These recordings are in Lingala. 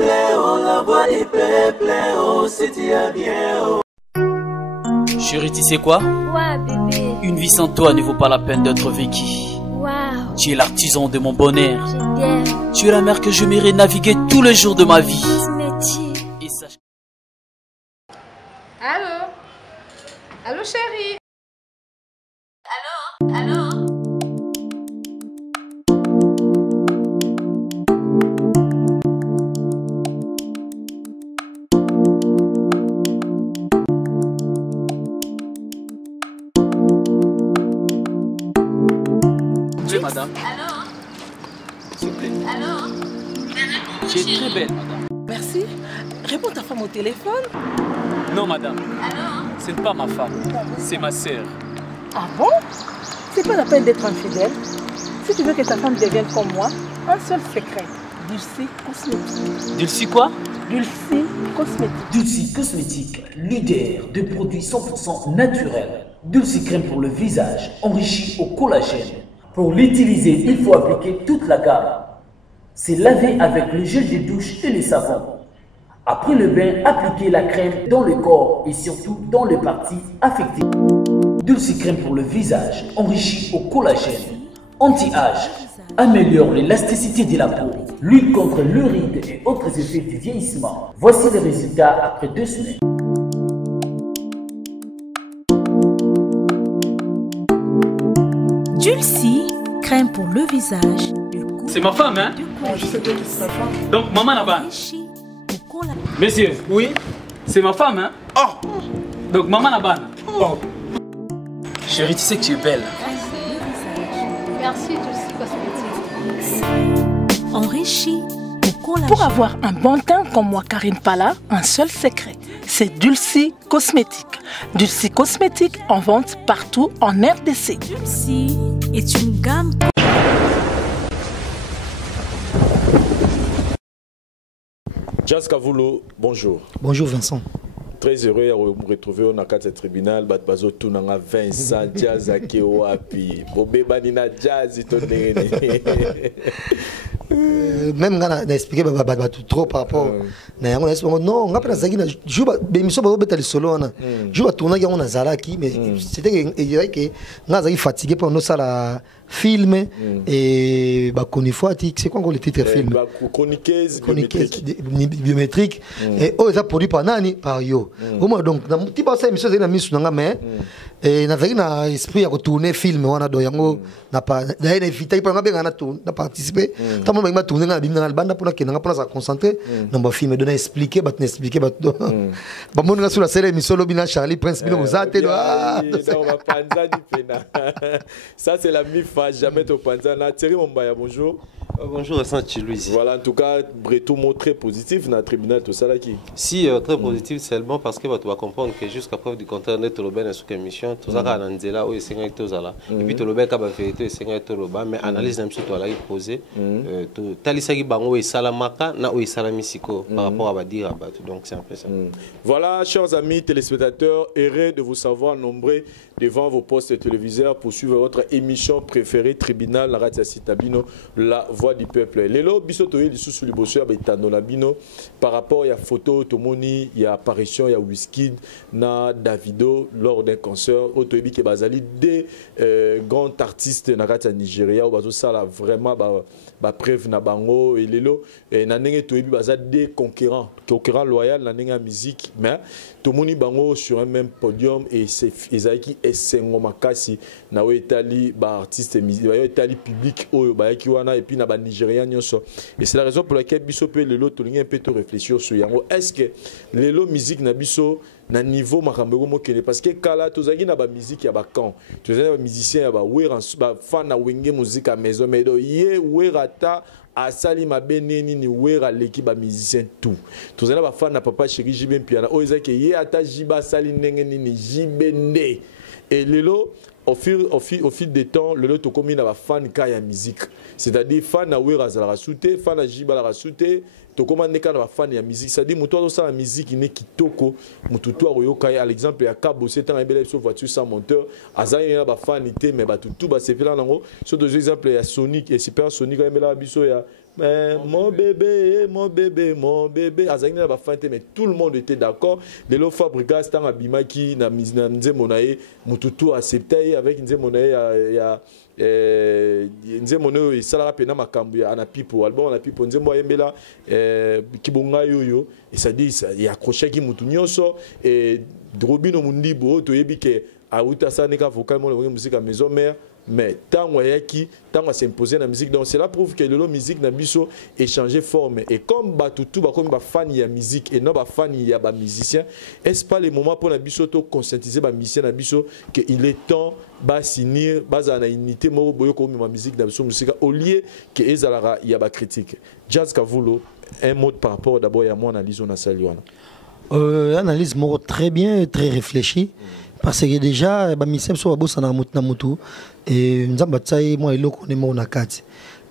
la voix du peuple, oh, c'est bien, oh. Chérie, tu sais quoi? Ouais, bébé. Une vie sans toi ne vaut pas la peine d'être vécue. Waouh. Tu es l'artisan de mon bonheur. Je t'aime. Tu es la mer que je m'irai naviguer tous les jours de ma vie. Et sache... Allô? Allô, chérie? Allô? Allô? Madame. Allô? S'il vous plaît. Allô? Tu es très belle, madame. Merci. Réponds ta femme au téléphone. Non, madame. Allô? Ce n'est pas ma femme. C'est ma sœur. Ah bon? C'est pas la peine d'être infidèle. Si tu veux que ta femme devienne comme moi, un seul secret. Dulcie Cosmétique. Dulcie quoi? Dulcie Cosmétique. Dulcie Cosmétique, leader de produits 100% naturels. Dulcie crème pour le visage, enrichi au collagène. Pour l'utiliser, il faut appliquer toute la gamme. C'est laver avec le gel de douche et le savon. Après le bain, appliquez la crème dans le corps et surtout dans les parties affectées. Dulcie crème pour le visage, enrichi au collagène. Anti-âge, améliore l'élasticité de la peau, lutte contre le ride et autres effets du vieillissement. Voici les résultats après 2 semaines. Dulcie, crème pour le visage. C'est ma femme, hein? Je sais que c'est ta femme. Donc, maman là-bas. Monsieur. Oui. C'est ma femme, hein? Oh. Donc, maman là-bas. Oh. Chérie, tu sais que tu es belle. Merci, Dulcie Cosmétique. Enrichi au collagène. Pour avoir un bon teint comme moi, Karine Pala, un seul secret. C'est Dulcie Cosmétique. Dulcie Cosmétique en vente partout en RDC. Dulcie est une gamme. Jazz Kavulo, bonjour. Bonjour Vincent. Très heureux de vous retrouver au Nakata Tribunal. Batbazo Tunanga Vincent Jazz Akeoapi. Bobé Banina Jazz Même quand on a expliqué trop par rapport non, on a pas zaki na juba bémission ba betali solo na juba tourna ya on a zalaki mais c'était que on a fatigué pour nous ça la film et bah conifati c'est quoi encore le titre film chroniqueuse biométrique et oh ça produit par nani par yo moi donc dans petit pas ça émission c'est na misu nga mais et na veki na esprit ya tourner film wana do yango na pas d'ailleurs invité pas nga na tourner na participer tamo ba tourner na bimna banda pour que nga pour ça concentrer dans ba film donner expliquer ba expliquer ba ba mon sur la série émission lobina Charlie Prince bino uzate ça c'est la mi-phase jamais au panzana Thierry Mombaya bonjour. Bonjour Vincent Louis. Voilà, en tout cas, Breton mot très positif dans le tribunal, tout ça là qui. Si, très positif seulement parce que tu vas comprendre que jusqu'à preuve du contraire, nous avons bien sur émission, tout ça, on a dit là, oui, c'est un peu ça là. Et puis, tu as bien la vérité, c'est un peu là, mais analyse même si tu as posé, tu as dit que bango et salamaka, na ou salamisiko par rapport à Badir, donc c'est un peu ça. Voilà, chers amis téléspectateurs, heureux de vous savoir nombreux devant vos postes téléviseurs pour suivre votre émission préférée, Tribunal, la radio Citabino, la voix du peuple. Lelo bisotoye lisu sous liboso betano labino par rapport à photo tomoni, il y a apparition, il y a Wizkid na Davido lors d'un concert otoyebi ke bazali des grands artistes na radio Nigeria ou bazo sala vraiment ba preuve na bango et lelo na ndenge toyebi baza des concurrents loyal na ndenge musique mais tomoni bango sur un même podium et c'est ezaki esengo makasi na wetali ba artiste ba etali public oyo ba yaki wana et puis na ba Nigérian nyonso et c'est la raison pour laquelle biso pe lelo tolingi un peu to réfléchir sur yango est-ce que lelo musique na biso na niveau makambego mokene parce que kala tozaki na ba musique ya ba camp tozaki na ba musicien ya ba wera ba fan na wenge musique à maison mais do ye wera ta asali mabeneni ni wera leki ba musicien tout tozaki na ba fan na papa chéri Jibe Mpiana o ezaki ye ata jiba sali ndenge nini jibende et lelo au fil des temps, le lot commis na fan kaya musique. C'est-à-dire fan na wera zala souté, fan na jiba la souté, to commande ka na fan ya musique. C'est-à-dire muto ça la musique ne kitoko, muto to royo kaya à l'exemple ya Cabo c'est un bel sur voiture sans moteur, azali na ba fan ité mais ba tout ba c'est là nango. Sur deux exemples ya Sonic et Super Sonic ka mbela biso ya mon bébé, mon bébé, mon bébé. Azangina ba fante, mais tout le monde était d'accord. De l'eau Fabrica, c'est un abimaki, na nze monae, mututu accepté avec nze monae, nze monae, il s'ala pena makambu ya anapipo, album anapipo, nze moye mbela, kibonga yoyo, et ça dit, il y a accroché qui mutunyoso, et Robino Mundibo, to yebike, a utasa neka vocal, mon musique à maison mère. Mais tant qu'on s'imposer la musique, donc cela prouve que la musique n'a biso échangé forme. Et comme Batutu, comme fan de la musique et non fan de la musicien, est-ce pas le moment pour la biso de conscientiser la musicien na biso qu'il est temps de signer, de unité, de la musique na biso musique au lieu que ezala il y a la critique. Jazz Kavulo, un mot par rapport d'abord à mon analyse on a salué. Analyse très bien, très réfléchie. Parce que déjà, les musiciens sont na mutu et nzambatsaï moi il est na kati.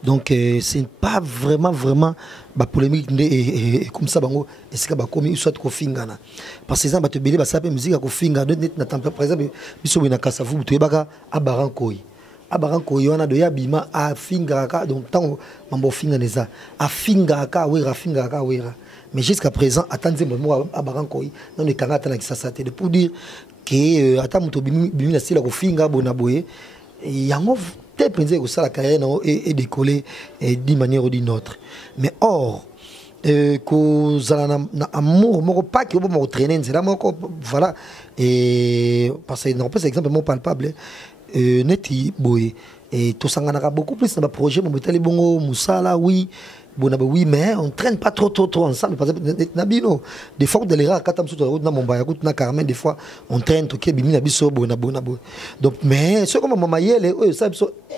Donc c'est pas vraiment ba polémique et comme ça bango est-ce que ba komi soit ko fingana. Parce que ça ba te belé ba sape musique ko finga net na temple par exemple biso na kasavu to yebaka abarankoyi. Abarankoyi wana do yabima a fingaka donc tant mambo finga neza a fingaka wera. Mais jusqu'à présent attendez moi abarankoyi non ne kanga tana kisasa te pour dire que ata muto bimi na sila ko finga bona boye yango te penser que ça la carrière est décollée d'une manière ou d'une autre. Mais or que ça na amour moko pas que bon traîner c'est là moko voilà et parce que non pas exemple mon palpable neti boye et tout ça ngana beaucoup plus dans le projet mon betali bongo musala oui. Bon, oui, mais on ne traîne pas trop ensemble. Par exemple, Nabino, des fois, de l'erreur, quand on route dans mon bail, na Carmen, des fois, on traîne tout qui est bimi nabiso, bonabo. Donc, mais ce comme maman yele, ça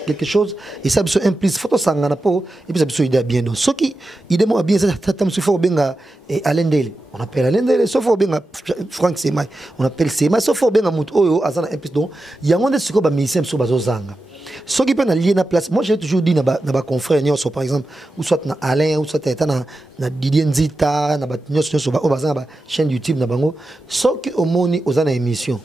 quelque chose, et ça implique photo sangana po, et puis ça besoin idée bien. Donc, ce qui idée moi bien, ça t'aime se faire benga et Alain Dele. On appelle Alain Dele, sauf au benga Frank Semai. On appelle Semai, sauf au benga mut oyo azana implique donc. Il y a un des ce que ba musicien so bazo zanga. Ce qui peut na lier na place. Moi j'ai toujours dit na ba confrère nyoso par exemple, ou soit na Alain ou soit na Didier Nzita na ba nyoso ba bazana ba chaîne YouTube na bango. Ce qui au moni ozana émission.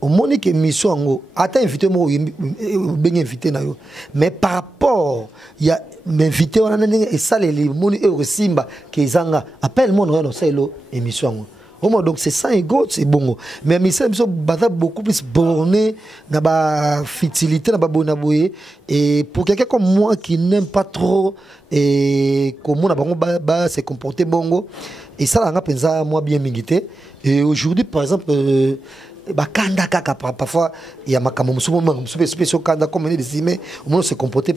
Au moni que émission ngo ata invité mo ben invité na yo. Mais par rapport il y a m'invité on a et ça les moni e simba que zanga appelle mon no ça émission. Donc c'est ça ego c'est bon mais ça beaucoup plus borné na ba futilité na ba bonaboye et pour quelqu'un comme moi qui n'aime pas trop et comment na bango ba se comporter bongo et ça la penza moi bien mingité et aujourd'hui par exemple bakanda kaka parfois il y a makambo spécial kanda comme on dit mais au moins se comporter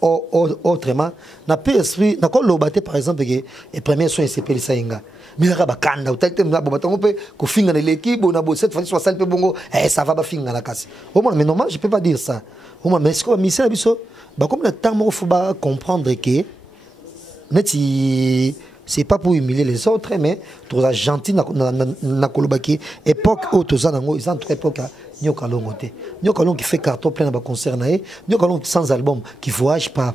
autrement na esprit na ko lobaté par exemple que les premiers soins CP ça inga mais la bakanda utalite na bobatongo pe ko finga na l'équipe on a beau cette fois 60 pe bongo ça va ba finga na kasi au moins mais normal je peux pas dire ça au moins mais ce que mission biso ba comme le temps faut ba comprendre que neti c'est pas pour humilier les autres mais trop gentil na kolobaki époque où toza nango ils entre époque Nyoka Longo te Nyoka Longo qui fait carton plein dans concert naé Nyoka Longo sans album qui voyage pas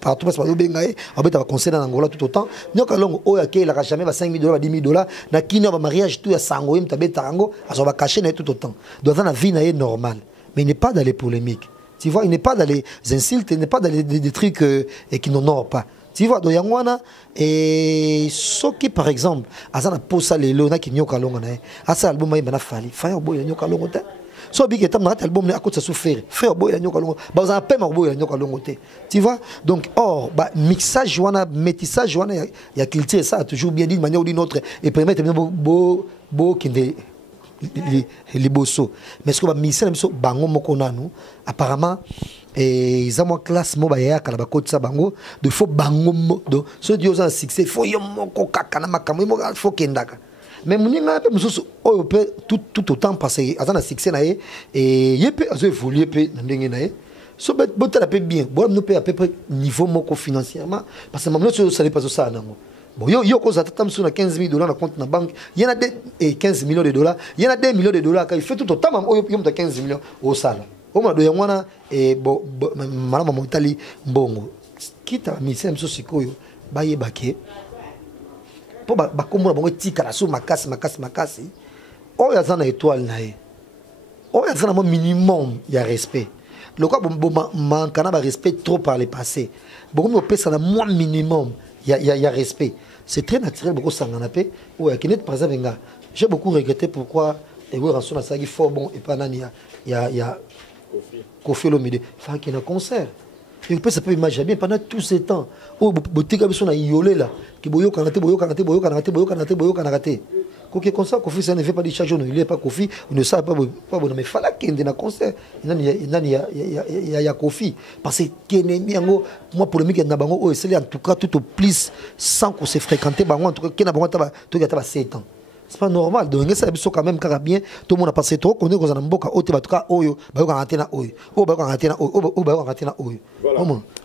partout parce que ba bengaé abeta ba concert en Angola tout autant Nyoka Longo oya ke il a jamais ba 5 000 $, ba 10 000 $, na kino ba mariage tout ya sango yim tabeta rango aso ba cacher na tout autant donc dans la vie naé normal mais il n'est pas dans les polémiques tu vois il n'est pas dans les insultes il n'est pas dans des trucs qui n'honorent pas. Tu vois, donc Yangwana et ce qui par exemple, Azana posa les lona qui Nyoka Longo na, asa album il m'a fallu, Fire Boy Nyoka Longo te. So big etam na album na akota souffrir, Fire Boy Nyoka Longo, ba za pe Boy Nyoka Longo te. Tu vois, donc or ba mixage wana, métissage wana ya culture ça a toujours bien dit de manière ou d'une autre et permettre beau qui les bossos. Mais ce que ba mixer na biso bango moko nanu apparemment et ils ont classe mo baya kala ba kotsa bango de faux bango do so dio za succès faut yo moko kakana makambo mo faut kendaka mais muninga pe mususu oyo pe tout autant passé azana succès na et yepe azo évoluer pe na ndenge na ye so bet botala pe bien bon no pe à peu près niveau moko financièrement parce que mamno ça n'est pas ça nango bon yo cause tata msuna 15 000 $ na compte na banque il y en a des 15 millions de dollars il y en a 2 millions de dollars quand il fait tout autant mam oyo yom 15 millions au sala au moins de yangwana et bon malama motali mbongo kita misem so sikoyo baye bake po ba komona bongo tika la so makasi o ya zana étoile nae o ya zana mo minimum ya respect le quoi manque un respect trop par le passé beaucoup on peut ça moins minimum il y a respect c'est très naturel beaucoup ça en appelle ouais qui n'est par exemple j'ai beaucoup regretté pourquoi et oui rançon à ça qui faut bon et pas nani il y a Kofi Olomide faut qu'il y ait un concert et peut ça peut imaginer bien pendant tout ce temps oh boutique comme ça na yolé là qui boyo kanaté Kofi concert Kofi ça ne fait pas de chaque jour il est pas Kofi on ne sait pas bon mais fallait qu'il y ait un concert il y a Kofi parce que kenemi yango moi polémique na bango oh c'est en tout cas tout au plus sans qu'on se fréquenter bango en tout cas kena bango to ya 7 ans c'est pas normal donc ça biso quand même car bien tout le monde a passé trop on est dans mboka ote batuka oyo ba ko antena oyo o ba ko antena oyo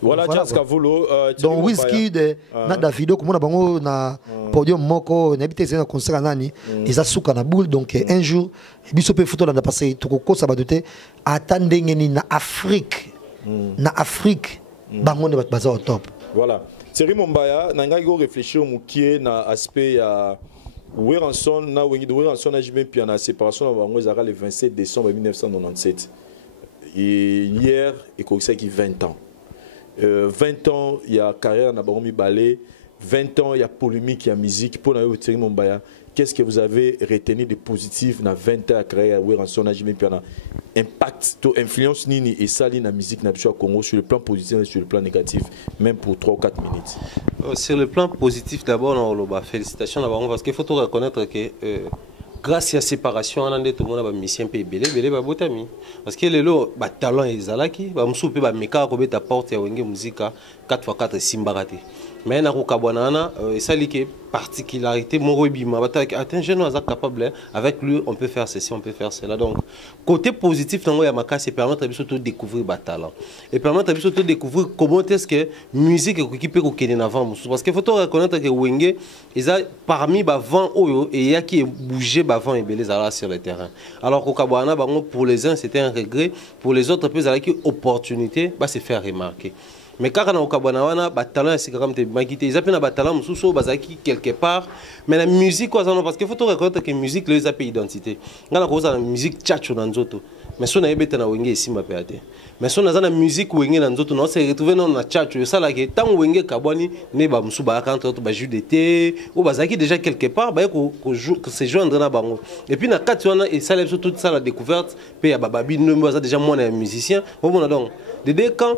voilà Jazz Kavulo donc whisky de na Davido comme on a bango na podium moko na habité un concert nani ils a souka na boule donc un jour biso pe photo na passé tout ko ça ba doté attendez ngeni na Afrique bango ne baza au top voilà Thierry Mombaya nanga go réfléchir mukie na aspect ya Weranson na wengi de Weranson na jibé puis na séparation na bango ezaka le 27 décembre 1997 et hier et comme ça qui 20 ans 20 ans il y a carrière na bango mi balé 20 ans il y a polémique il y a musique pour na Thierry Mombaya qu'est-ce que vous avez retenu de positif na 20 ans à carrière Weranson na jibé puis na impact to influence nini et ça na musique na biso Congo sur le plan positif et sur le plan négatif même pour 3 ou 4 minutes. Sur le plan positif d'abord on félicitations d'abord parce qu'il faut tout reconnaître que grâce à la séparation on a tout le monde a mission pe belé ba botami parce que les lo ba talent ezalaki ba msupe ba meka ko beta porte ya wenge musique 4x4 simbarate mais na ko kabwana et ça li que particularité morobima attends jeune on est capable avec lui on peut faire ceci on peut faire cela donc côté positif dans ya maka c'est permettre à surtout découvrir ba talent et permettre à surtout découvrir comment est-ce que musique qui peut connaître avant parce qu'il faut reconnaître que wenge ils a parmi ba vent oyo et ya qui bouger ba vent et belé sur le terrain alors ko kabwana bango pour les uns c'était un regret pour les autres peut avoir une opportunité bah se faire remarquer. Mais quand on a un talent, c'est comme ils appellent un talent, quelque part. Mais la musique, parce qu'il faut reconnaître que la musique, les appelle identité. Quand on a la musique, tchatcho dans d'autres. Mais si on a été dans Wenge ici, mais si on a la musique Wenge dans d'autres, on s'est retrouvé dans la tchatcho. Ça là, tant Wenge Kabani, ne ba msuba quand on a joué d'été, ou bazaki déjà quelque part, bah que se joindre dans bango. Et puis na katwana et ça lève toute ça la découverte. Puis ya bababi ne me déjà moi un musicien. Bon donc, dès quand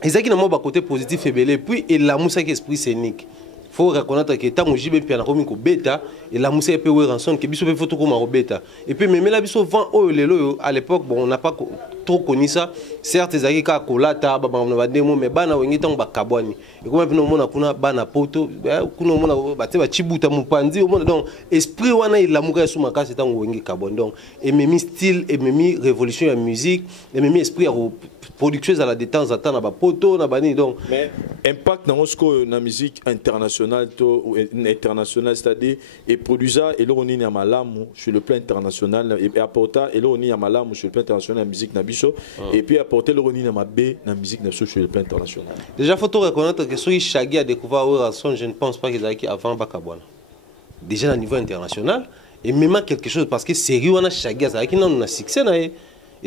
et ça qui n'a pas côté positif et belé puis et la moussa qui esprit scénique faut reconnaître que tant JB piano comme ko bêta et la moussa peut rançon que biso photo comme bêta et puis même là biso vent oh lelo à l'époque bon on n'a pas trop connu ça certes ezaki ka kolata ba na démo mais bana wengi tant ba kabwani et comme nous mona kuna bana poto kuna mona ba te ba chibuta mupandi donc esprit wana il la mouka sous makasi tant wengi kabon donc et même style et même révolution la musique et même esprit production à la détente à temps na ba poto na bani donc mais impact dans ce na musique internationale ou internationale c'est-à-dire et produisa et l'on y a malamu sur le plan international et apporta et l'on y a malamu sur le plan international la musique na biso et puis apporter l'on y a mabé na musique na sur le plan international. Déjà faut reconnaître que celui Shaggy a découvert Weranson, je ne pense pas qu'il a été avant Bakabwana. Déjà à niveau international et même quelque chose parce que sérieux on a Shaggy ça qui n'a succès na et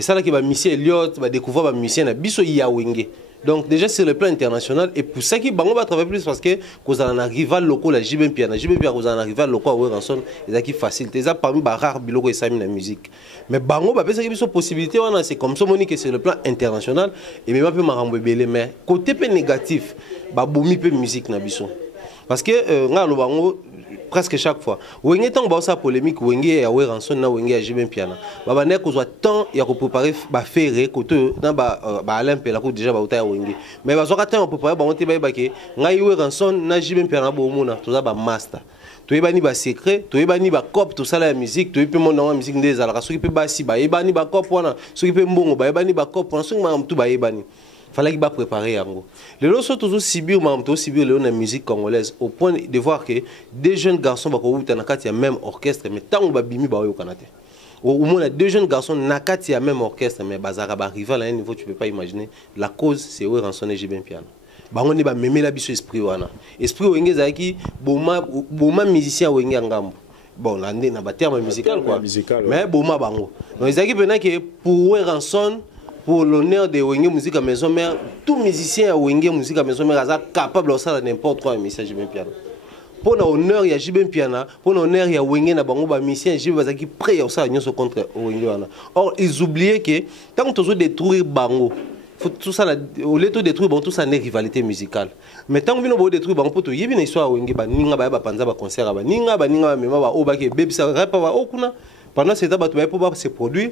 ça là qui va Michel Elliott va découvrir ba Michel na biso ya wenge. Donc déjà sur le plan international et pour ça qui bango va travailler plus parce que vous en arrivez local la JB Piana vous en arrivez local Weranson et qui facilite ça parmi ba rare biloko et ça la musique mais bango ba penser que biso possibilité on c'est comme ça monique sur le plan international et même peu marambo belé mais côté peu négatif ba bomi peu musique na biso parce que ngalo bango presque chaque fois wenge tant ba ça polémique wenge ya Weranson na wenge ya JB Piana ba ne ko zo temps ya ko préparer ba faire côté na ba Alain Pela ko déjà ba uta wenge mais ba zo ka temps préparer ba monter ba ke ngai Weranson na JB Piana bo mona to za ba master to yebani ba secret to yebani ba cop to sala ya musique to yepe mon na musique ndeza la so ki pe ba si ba yebani ba cop wana so ki pe mbongo ba yebani ba cop wana so ma mtu ba yebani fallait qu'il va préparer yango. Les autres toujours subir la musique congolaise au point de voir que des jeunes garçons il y a même orchestre mais tant on va bimi ba yo kanate. Au moins deux jeunes garçons nakati il y a même orchestre mais bazara ba arriver à un niveau tu peux pas imaginer. La cause c'est Weranson et JB Piana. Ba on ba mémé la biso esprit wana. Esprit wenge zaki boma musicien wenge ngambo. Bon là na ba terme musical quoi. Mais boma bango. Donc ezaki pena que pour Weranson pour l'honneur de Wenge musique à maison mère, tout musicien à Wenge musique à maison mère est capable de faire n'importe quoi message JB Piana. Pour l'honneur il y a JB Piana, pour l'honneur il y a Wenge na bango ba musicien JB bazaki prêt à ça nyonso contre Wenge wana. Or ils oubliaient que tant que tu détruire bango faut tout ça au lieu de détruire bon tout ça n'est rivalité musicale. Mais tant que vous détruire bon pour tout y a une histoire Wenge ba ninga ba panza ba concert ba ninga mema ba o ba ke baby ça rap ba o kuna pendant cette étape tu vas pouvoir se produire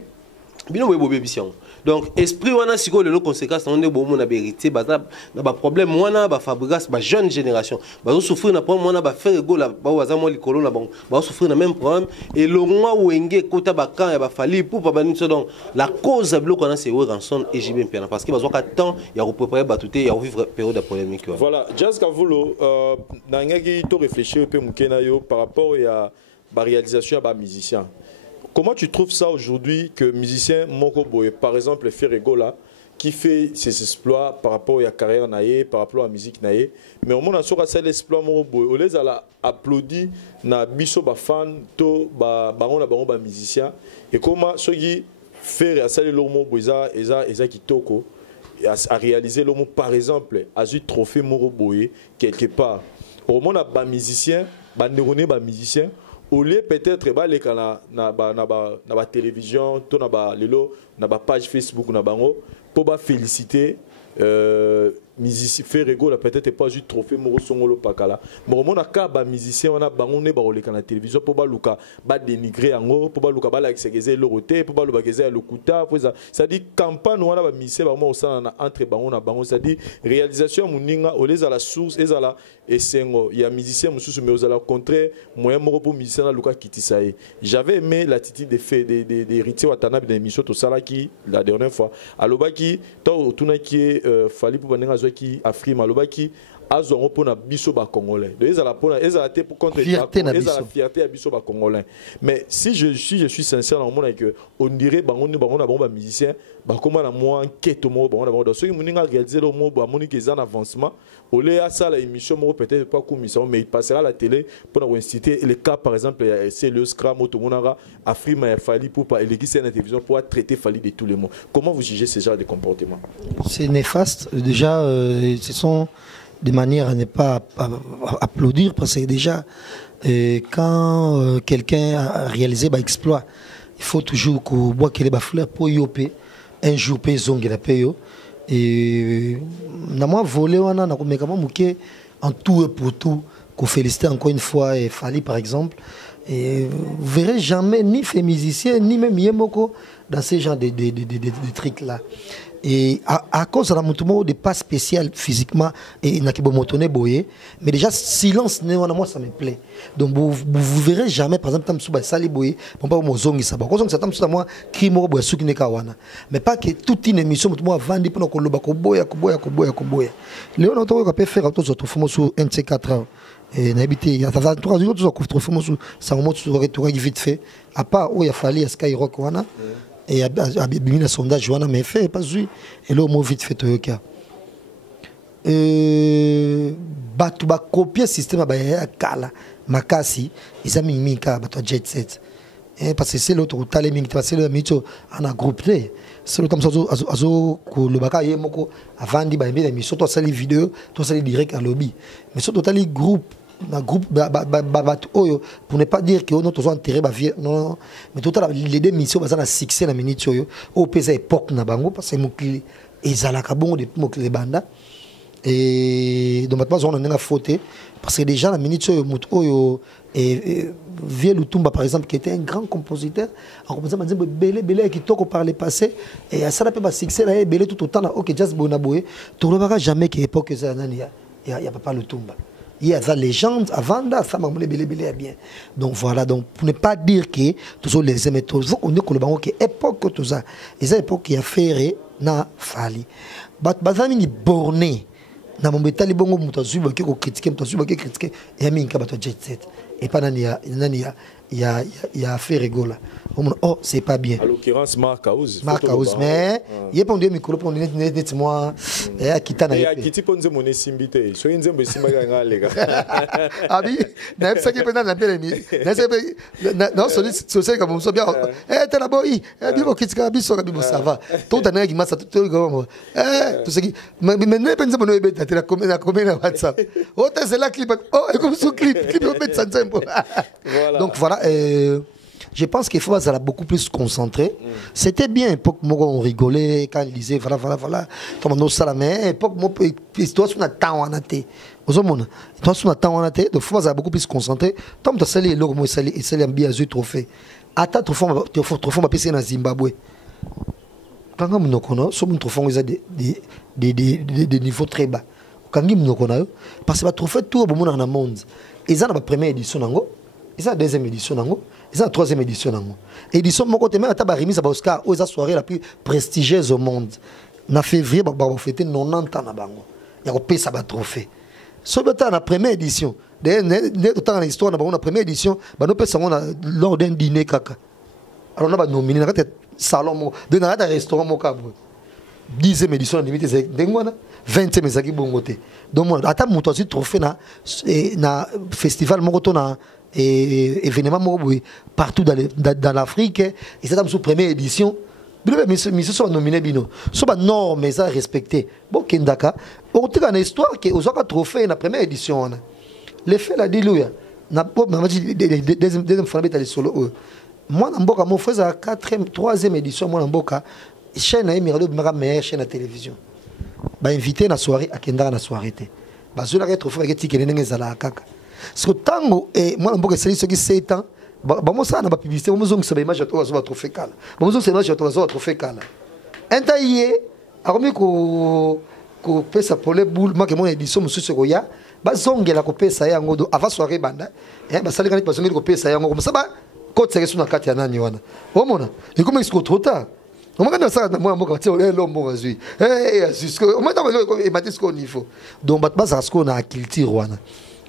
bien oui bébé bision. Donc esprit wana siko le conséquences on est bon mon vérité ba ba problème wana ba fabrigas ba jeune génération ba souffrir na problème wana ba faire go la ba waza mo likolo na bon ba souffrir na même problème et le mois Wenge kota ba kan ya ba fali pour pas banir donc la cause de bloc on a c'est ranson et JB Piana parce que besoin temps il y a préparer ba tout il y a vivre période de polémique. Voilà, Jazz Kavulo na ngaki to réfléchir peu mukena yo par rapport à la réalisation à musicien. Comment tu trouves ça aujourd'hui que musicien Moko Boye, par exemple, Ferregola, qui fait ses exploits par rapport à la carrière naïe, par rapport à la musique naïe, mais au moins on a fait l'exploit Moko Boye, on les a applaudi na biso ba fan to ba baron na baron ba musicien et comment ceux qui fait à saluer l'homme Boisa eza kitoko à réaliser l'homme par exemple à ce trophée Moko Boye quelque part. Au moins ba musicien, ba néroné ba musicien au lieu peut-être les canaux na télévision to na page Facebook na bango pour féliciter musicien Ferrego peut-être pas juste trophée moro songolo pakala mais on a ka ba musicien on a bango ne ba les canaux télévision pour ba luka ba dénigrer ango pour ba luka ba la exécuter le roté pour ba luka geza le kuta ça dit campagne on a ba musicien ba mo sana entre bango na bango ça dit réalisation muninga au les à la source et à la esengo il y a musicien mususu mais aux à la contraire moyen moro pour musicien na luka kitisaye j'avais aimé l'attitude des faits des héritiers watanabe de l'émission to sala qui la dernière fois alobaki to tuna qui fali pour banenga qui Afrima Lobaki azongo pona biso ba congolais. Donc ils ont été pour contre la fierté à biso ba congolais. Mais si je suis sincère dans mon que on dirait bango na bomba musicien ba comment na moi enquête mo bango dans ceux qui muninga réaliser le mot ba monique en avancement au lieu à ça la émission mo peut-être pas comme ça mais il passera à la télé pour inciter les cas par exemple c'est le scram automonara Afrima Fali pour pas éléguer la télévision pour traiter Fali de tous les mots. Comment vous jugez ce genre de comportement? C'est néfaste déjà ce sont de manière à ne pas applaudir parce que déjà quand quelqu'un a réalisé un exploit il faut toujours qu'on voit qu'il est fleur pour yoper un jour paye zong la paye et na moi volé on a en tout et pour tout qu'on félicite encore une fois et Fali par exemple et vous verrez jamais ni fait musicien ni même Yemoko dans ces genres de trucs là. Et à cause de la montée de pas spécial physiquement et n'a qui motonné boyer mais déjà silence moi ça me plaît donc vous verrez jamais par exemple tam suba sali boyer bon pas mo zongi ça bon ça tam suba moi crimo boya suki ne kawana mais pas que toute une émission moi vendre pour ko loba ko boya léon on peut faire autre forme sur NC4 et n'habiter il y a 3 jours autre forme sur ça remonte sur retour vite fait à part où il a fallu Skyrock wana et à bien sondage Joana mais fait pas lui et là au vite fait Toyoka batu ba copier système ba kala makasi ils a mis ka batu jet set parce que c'est l'autre talé mingi parce que le mito en groupe c'est l'autre comme ça azo ko le baka yemoko avant di ba émission to sali vidéo to sali direct à lobby mais surtout tali groupe un groupe pour ne pas dire que on a enterré non mais tout les deux missions basées na succès na minute yo au pesa époque na bango parce que mokili ezalaka bongo depuis mokili banda et donc maintenant on a faute parce que déjà la minute yo moto et Vie Lutumba par exemple qui était un grand compositeur en composant mazembe belé qui toko par le passé et ça n'a pas succès là belé tout autant OK jazz bonaboé to ne jamais que époque ça nani il y a pas Lutumba. Il y a des légendes avant ça m'a belé bien. Donc voilà, donc pour ne pas dire que tous les émetteurs on est que le bango que époque tout ça. Les époques qui a fait na Fali. Bazami ni borné. Na mon betali bongo mutazuba qui critiquer mutazuba qui critiquer et minka bato jet set. Et pas nani ya fait rigola. Oh, c'est pas bien. À l'occurrence, Marc House. Marc House, mais il y a pas de micro pour net moi et à Kitana. Et à Kiti Ponze mon simbité. Soyez un peu simbaga les gars. Ah oui, n'a pas que pendant la belle nuit. Non, c'est comme ça bien. Eh, t'es là-bas, bibo kitika biso bibo ça va. Tout un qui m'a ça tout comme tout ce qui mais ne pense pas no bête la commune WhatsApp. Oh, c'est la clip. Oh, comme ce clip mettre ça tempo. Donc voilà, je pense qu'il faut être beaucoup plus concentré. C'était bien époque on rigolait quand il disait voilà comme nous ça mais époque histoire sur la temps en athée. Aux hommes, toi sur la temps en athée, donc faut être beaucoup plus concentré. Tom de salir le moi salir et salir bien azur trophée. Ata trophée ma PC na Zimbabwe. Quand on nous connaît, sur mon trophée ils a des niveaux très bas. Quand on nous connaît, parce que le trophée tout au monde dans le monde. Ils ont la première édition nango, ils ont la deuxième édition nango, ils ont la troisième édition nango. Édition mon côté même à ta remise à Oscar, aux soirée la plus prestigieuse au monde. En février, on fêter 90 ans na bango. Il y a payé ça trophée. Sur le temps la première édition, dans l'histoire na la première édition, nous payons lors d'un dîner kaka. Alors on a nominé dans salon dans un restaurant mon cabo. 10e édition limite c'est dengwana 20e ezaki bongote. Donc ata muto aussi trophée na festival moko na événement moko partout dans l'Afrique et c'est dans sous première édition. Mais sont nominés bino. So ba normes ça respecté. Bon kendaka, on te dans histoire que aux autres trophée na première édition. Les faits la diluya. Na deuxième fois beta solo. Moi na mboka mon faisait la 3e édition moi na mboka chaîne na Emirado ma meilleure chaîne à télévision. Ba invité na soirée à Kendara na soirée té. Ba zo la trophée que tiki ndenge zala kaka. Ce tango et moi na mboka c'est ce qui 7 ans. Bon ça na ba publicité bon zongi ça image to zo trophée kala. Bon zongi c'est image to zo trophée kala. Entaye akomi ko pesa pole boule ma ke mon édition mususu ko ya ba zongela ko pesa yango do avant soirée banda ba sali kaniki ba zongela ko pesa yango comme ça ba côté c'est sur na kati ya nani wana. Omona et comme est-ce que trop tard. On m'a ça moi moi quand l'homme azui jusqu'au on m'a dit et battre ce qu'on niveau. Donc bat basa ce qu'on a culture wana.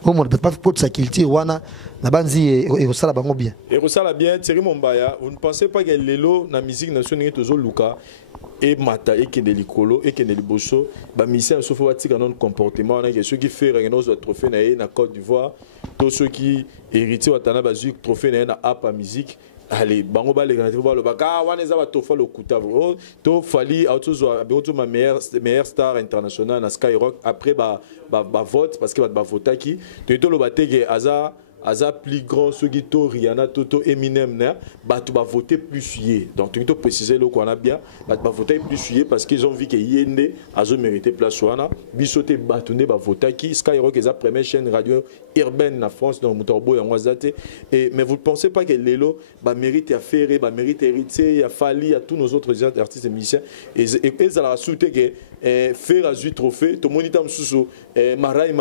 On ne peut pas pour sa culture wana na banzi et au sala bango bien. Et au sala bien Thierry Mombaya, vous ne pensez pas que lelo na musique nationale tozo luka et mata et que de likolo et que de liboso ba musicien sauf wa tika non comportement na que ceux qui fait rien nos trophée na Côte d'Ivoire, tous ceux qui héritiers watana bazu trophée na apa musique. Allez, bango ba les grands ba baka wana za ba tofa le kutavo to fali autozo bientôt ma meilleure star internationale na Skyrock après ba vote parce que ba voter qui to lo batege aza plus grand ceux qui to Rihanna Toto Eminem na ba to ba voter plus yé donc tu to préciser le qu'on a bien ba voter plus yé parce qu'ils ont vu que yende azo mérité place wana bisoté batonné ba voter qui Skyrock est la première chaîne radio urbaine na France dans Mutorbo et Ngwazate et mais vous ne pensez pas que lelo ba mérite à faire ba mérite héritier à Fali à tous nos autres artistes et musiciens et ça la souhaité que faire à 8 trophées tout monde tam sous Marai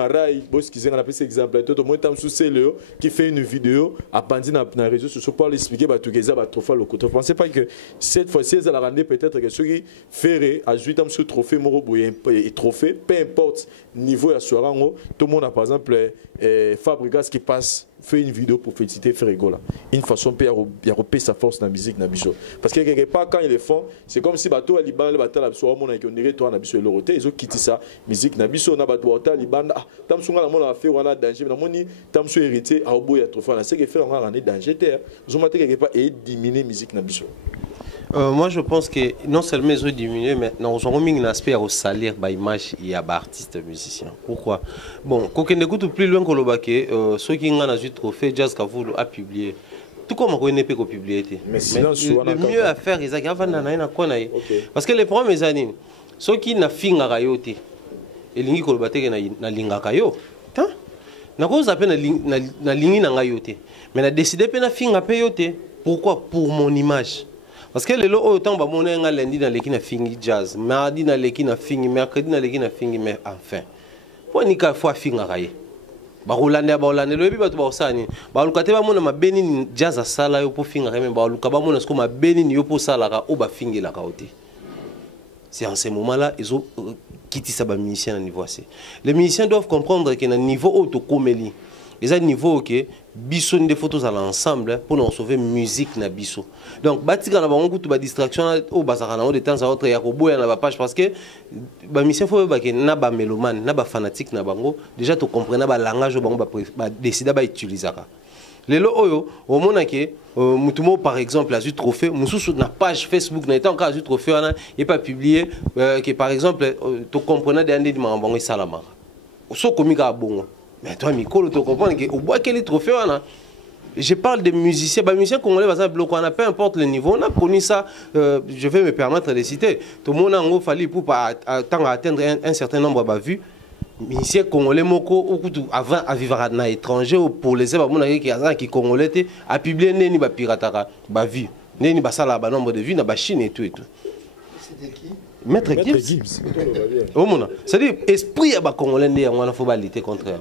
boss qui a appelé cet exemple tout monde tam sous Léo qui fait une vidéo à bandi na réseaux sociaux pour l'expliquer ba tout ça ba trophée le côté pensez pas que cette fois-ci ça la rendre peut-être que ceux qui faire à 8 tam sous trophée moro et trophée peu importe niveau à soirango tout le monde a par exemple Fabregas qui passe fait une vidéo pour féliciter Ferregola. Une façon de repérer sa force dans la musique. Parce que quelque part, quand ils le font, c'est comme si bateau à Liban, le bateau à Liban, on dirait toi, ils ont quitté ça. Musique, on a bateau à Liban, tam sunga la mona fait on a danger, mais moni tam su hérité à obo ya trop fort. C'est que faire on a un danger terre. Ils ont quelque part et diminuer musique na biso. Moi, je pense que non seulement ils ont diminué, mais nous avons mis un aspect au salaire, à l'image et à l'artiste musicien. Pourquoi? Bon, quand on écoute plus loin que le baquet, ceux qui ont un trophée, Jazz Kavoulou a publié. Tout comme on ne peut pas publier. Mais le mieux à faire, c'est qu'il parce que les premières années, ceux qui n'ont pas fait un rayoté, et les gens qui n'ont pas fait un na cause appelle na ligne na ngayote mais na décidé pe na finga peyote pourquoi pour mon image parce que le autant ba mon nga lundi na leki na fingi jazz mardi na leki na fingi mercredi na leki na fingi mais enfin pour ni ka fois finga raye ba rolande le bi ba to ba osani ba lukate ba mona mabeni ni jazz sala yo pour finga mais ba luka ba mona sko mabeni ni yo pour sala ka o ba fingi la kaote. C'est en ce moment-là ils ont quitté ça musicien à niveau assez. Les musiciens doivent comprendre qu'à un niveau haut au comélie, les à niveau que biso des photos à l'ensemble pour nous sauver musique na biso. Donc batika na bango kutu ba distraction au bazaka na de temps à autre ya ko boya na ba page parce que ba mission faut ba ke na ba mélomane na ba fanatique na bango déjà tu comprendre ba langage bango ba décider ba utiliser ka. Lelo oyo au mona ke mutumo par exemple a eu trophée mususu na page Facebook na étant encore a eu trophée wana et pas publié que par exemple tu comprendre de andi ma bango salama. So komika bongo. Mais toi, Mikolo, tu comprends qu'au bois quel est trophée, je parle des musiciens. Les musiciens congolais, peu importe le niveau, on a connu ça. Je vais me permettre de citer. Tout le monde a fallu pour atteindre un certain nombre de vues. Les musiciens congolais, avant à vivre à l'étranger, pour les gens qui congolais, a publié des pirates, des vues. Des nombre de vues dans la Chine et tout. C'était qui? Maître Gims. C'est-à-dire, esprit à Congolais, il faut lutter contre eux.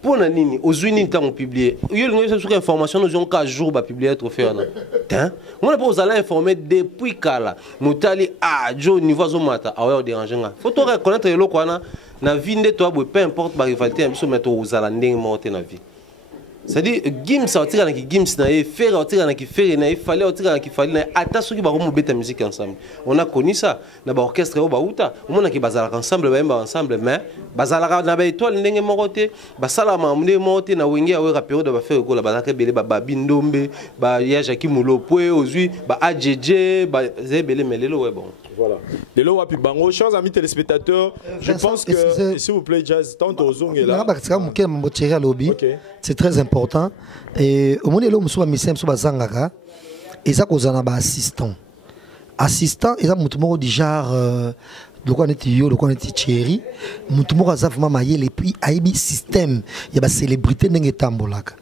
Pour nini, aux unis temps publié. Il y a une information, nous avons 4 jours pour publier trophée. On a pas vous allez informer depuis Kala. Moutali ah Joe niveau zomata. Ah ouais, déranger. Faut tout reconnaître le quoi na vie de toi, peu importe la rivalité, mais mettre aux allendings monter na vie. C'est-à-dire, Gims a tiré avec Gims, Fer a tiré avec Fer, il fallait tirer avec Fallait, attends ceux qui vont mettre la musique ensemble. On a connu ça. Dans l'orchestre, on a qui bazar ensemble, mais bazar na étoile ndenge moroté, basala mamde monté na wenge awe rapero de faire ko la bazaka belé ba bindombe, ba ya Jackie Mulopwe, ozui, ba AJJ, ba zebele melelo ouais bon. Voilà. De l'eau puis bango, chers amis téléspectateurs, je pense que s'il vous plaît Jazz, tant aux ongles là. C'est très important. Et au moment où nous sommes mission sur bazangaka, et ça cause un assistant. Assistant, et ça mutumo du genre de quoi est yo, de quoi est chéri, mutumo a vraiment maillé les puis aibi système, il y a ba célébrité n'engue tambolaka.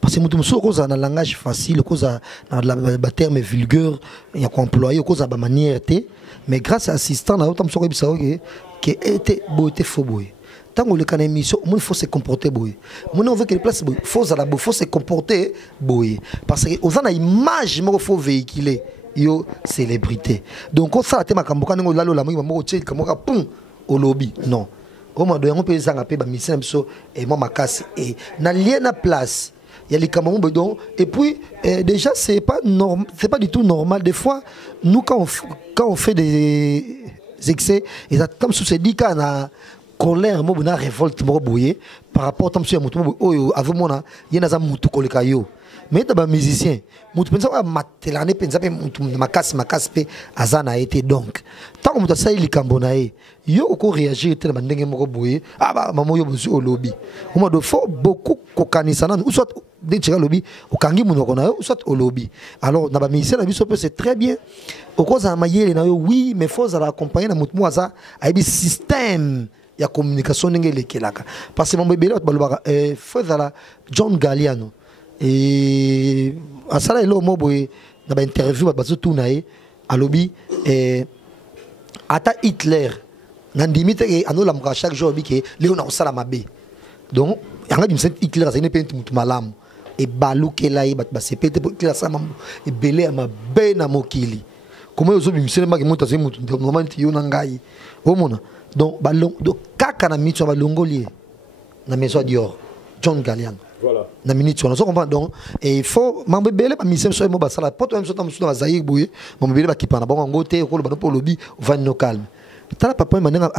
Parce que mutumo so cause un langage facile, cause dans la terme vulgaire, il y a employé cause à ba manière té. Mais grâce à l'assistant, on a vu que était beauté faux boy. Tant que le canal émission, il faut se comporter boy. On veut que les places boy, faut se comporter boy. Parce que aux gens image il faut véhiculer yo célébrité. Donc quand ça thème kamboka ngo lalo la moi mo tche kamboka pum au lobby. Non. Au moins on peut zanga pe ba mission so et moi makasi et na lien na place. Il y a les Cameroun bedon et puis déjà c'est pas du tout normal des fois nous quand on fait des excès et ça comme se dit qu'on a colère mo na révolte mo boyer par rapport à monsieur mutu oyo avec moi il y a mutu koleka yo mais d'abord musicien mutu pensa wa matelane pensa pe mutu makasi pe azana été donc tant que mutu ça il kambonae yo ko réagir tellement ndenge mo boyer ah bah maman yo bozu au lobby au moins de faut beaucoup kokanisa ou soit dès que lobby au kangi munokona ou soit au lobby alors na ba musicien na biso c'est très bien au cause à mailler na yo oui mais faut ça accompagner na mutu mo ça aibi système ya communication ndenge lekelaka parce que mon bébé là balobaka faut ça John Galliano et à ça là il mo boy na ba interview ba zo tunae à lobby ata Hitler na ndimite ke anola muka chaque jour bi ke leo na osala mabe donc yanga bimse Hitler ça ne peut mutu malamu et balukela e bat ba sepete pour Hitler ça mambo e belé ma be na mokili comment ozo bimse ma ke mutu ça mutu normalement yo na ngai o mona donc balong do kaka na mitu ba longolier na maison Dior John Galliano. Voilà. Na minute on comprend donc et il faut mambe belé ba mission so mo ba sala poto même so tam so na zaïr boye mambe belé ba kipa na bango ngote ko ba no lobby va no calme tala papa manenga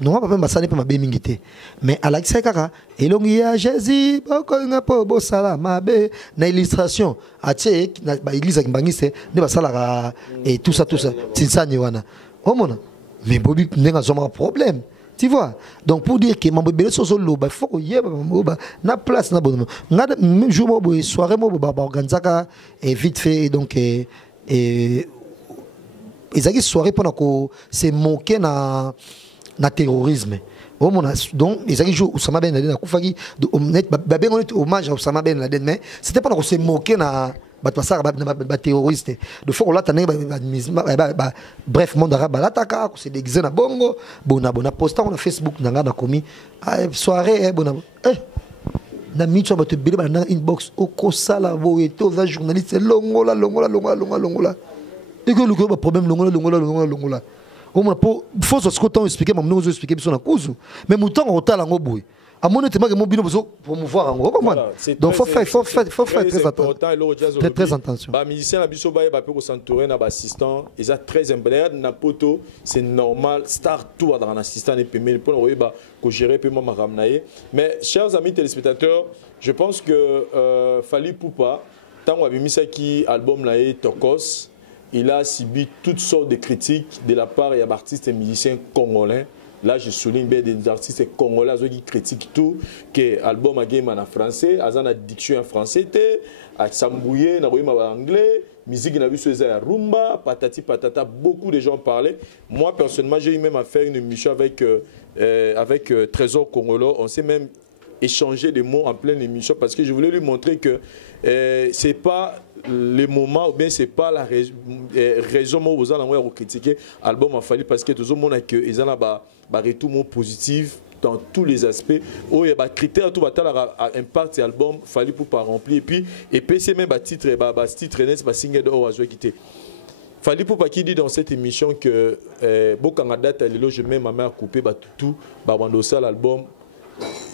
non papa ba sala pe mabe mingité mais à la kaka elongi ya Jésus bako nga po bo sala mabe na illustration atie na ba église kimbangise ne ba sala et tout ça tinsani wana o mona mais bobi nenga zoma problème. Tu vois, donc pour dire que mon bébé est solo, il faut qu'il y ait na place na bon. Même jour mo soirée mo organiser et vite fait donc ils ont soirée pendant que c'est moqué na terrorisme. Donc ils ont joué Osama Ben Laden na kufaki ba ben hommage à Osama Ben Laden mais c'était pendant que c'est moqué na ba terroriste de fois là tané bref monde arabe l'attaque c'est déguisé na bongo bona postant na Facebook na komi soirée bona na micho ba te bile ba na inbox o ko sala bo et to va journaliste longola et que le gros problème longola au moins faut ce que temps expliquer même nous expliquer biso na kuzu mais mouton on tala ngo boy à mon état que mon bino pour promouvoir en gros. Donc faut faire très attention. Très attention. Les musiciens à Bisso Baye peut s'entourer d'un assistant, ils sont très important. Napoto, c'est normal. Star tout dans un assistant et puis pour le que gérer puis moi ramnaye. Mais chers amis téléspectateurs, je pense que Fally Poupa, tant qu'on a mis ça qui album là Tokos, il a subi toutes sortes de critiques de la part d'artistes et musiciens congolais. Là, je souligne bien des artistes congolais qui critiquent tout, que l'album a gagné en français, a une diction en français, a sambouillé, en anglais, musique n'a vu sur rumba, patati patata, beaucoup de gens parlaient. Moi, personnellement, j'ai eu même à faire une émission avec Trésor Congolo. On s'est même échangé des mots en pleine émission parce que je voulais lui montrer que c'est pas le moment ou bien c'est pas la raison où vous allez critiquer l'album a fallu parce que tout le monde a que ils ont un retour positif dans tous les aspects où il y a des critères tout va impact l'album fallu pour pas remplir et puis c'est même titre n'est pas single de oiseau quitté fallu pour pas qui dit dans cette émission que beaucoup de date je mets ma main à couper tout ça l'album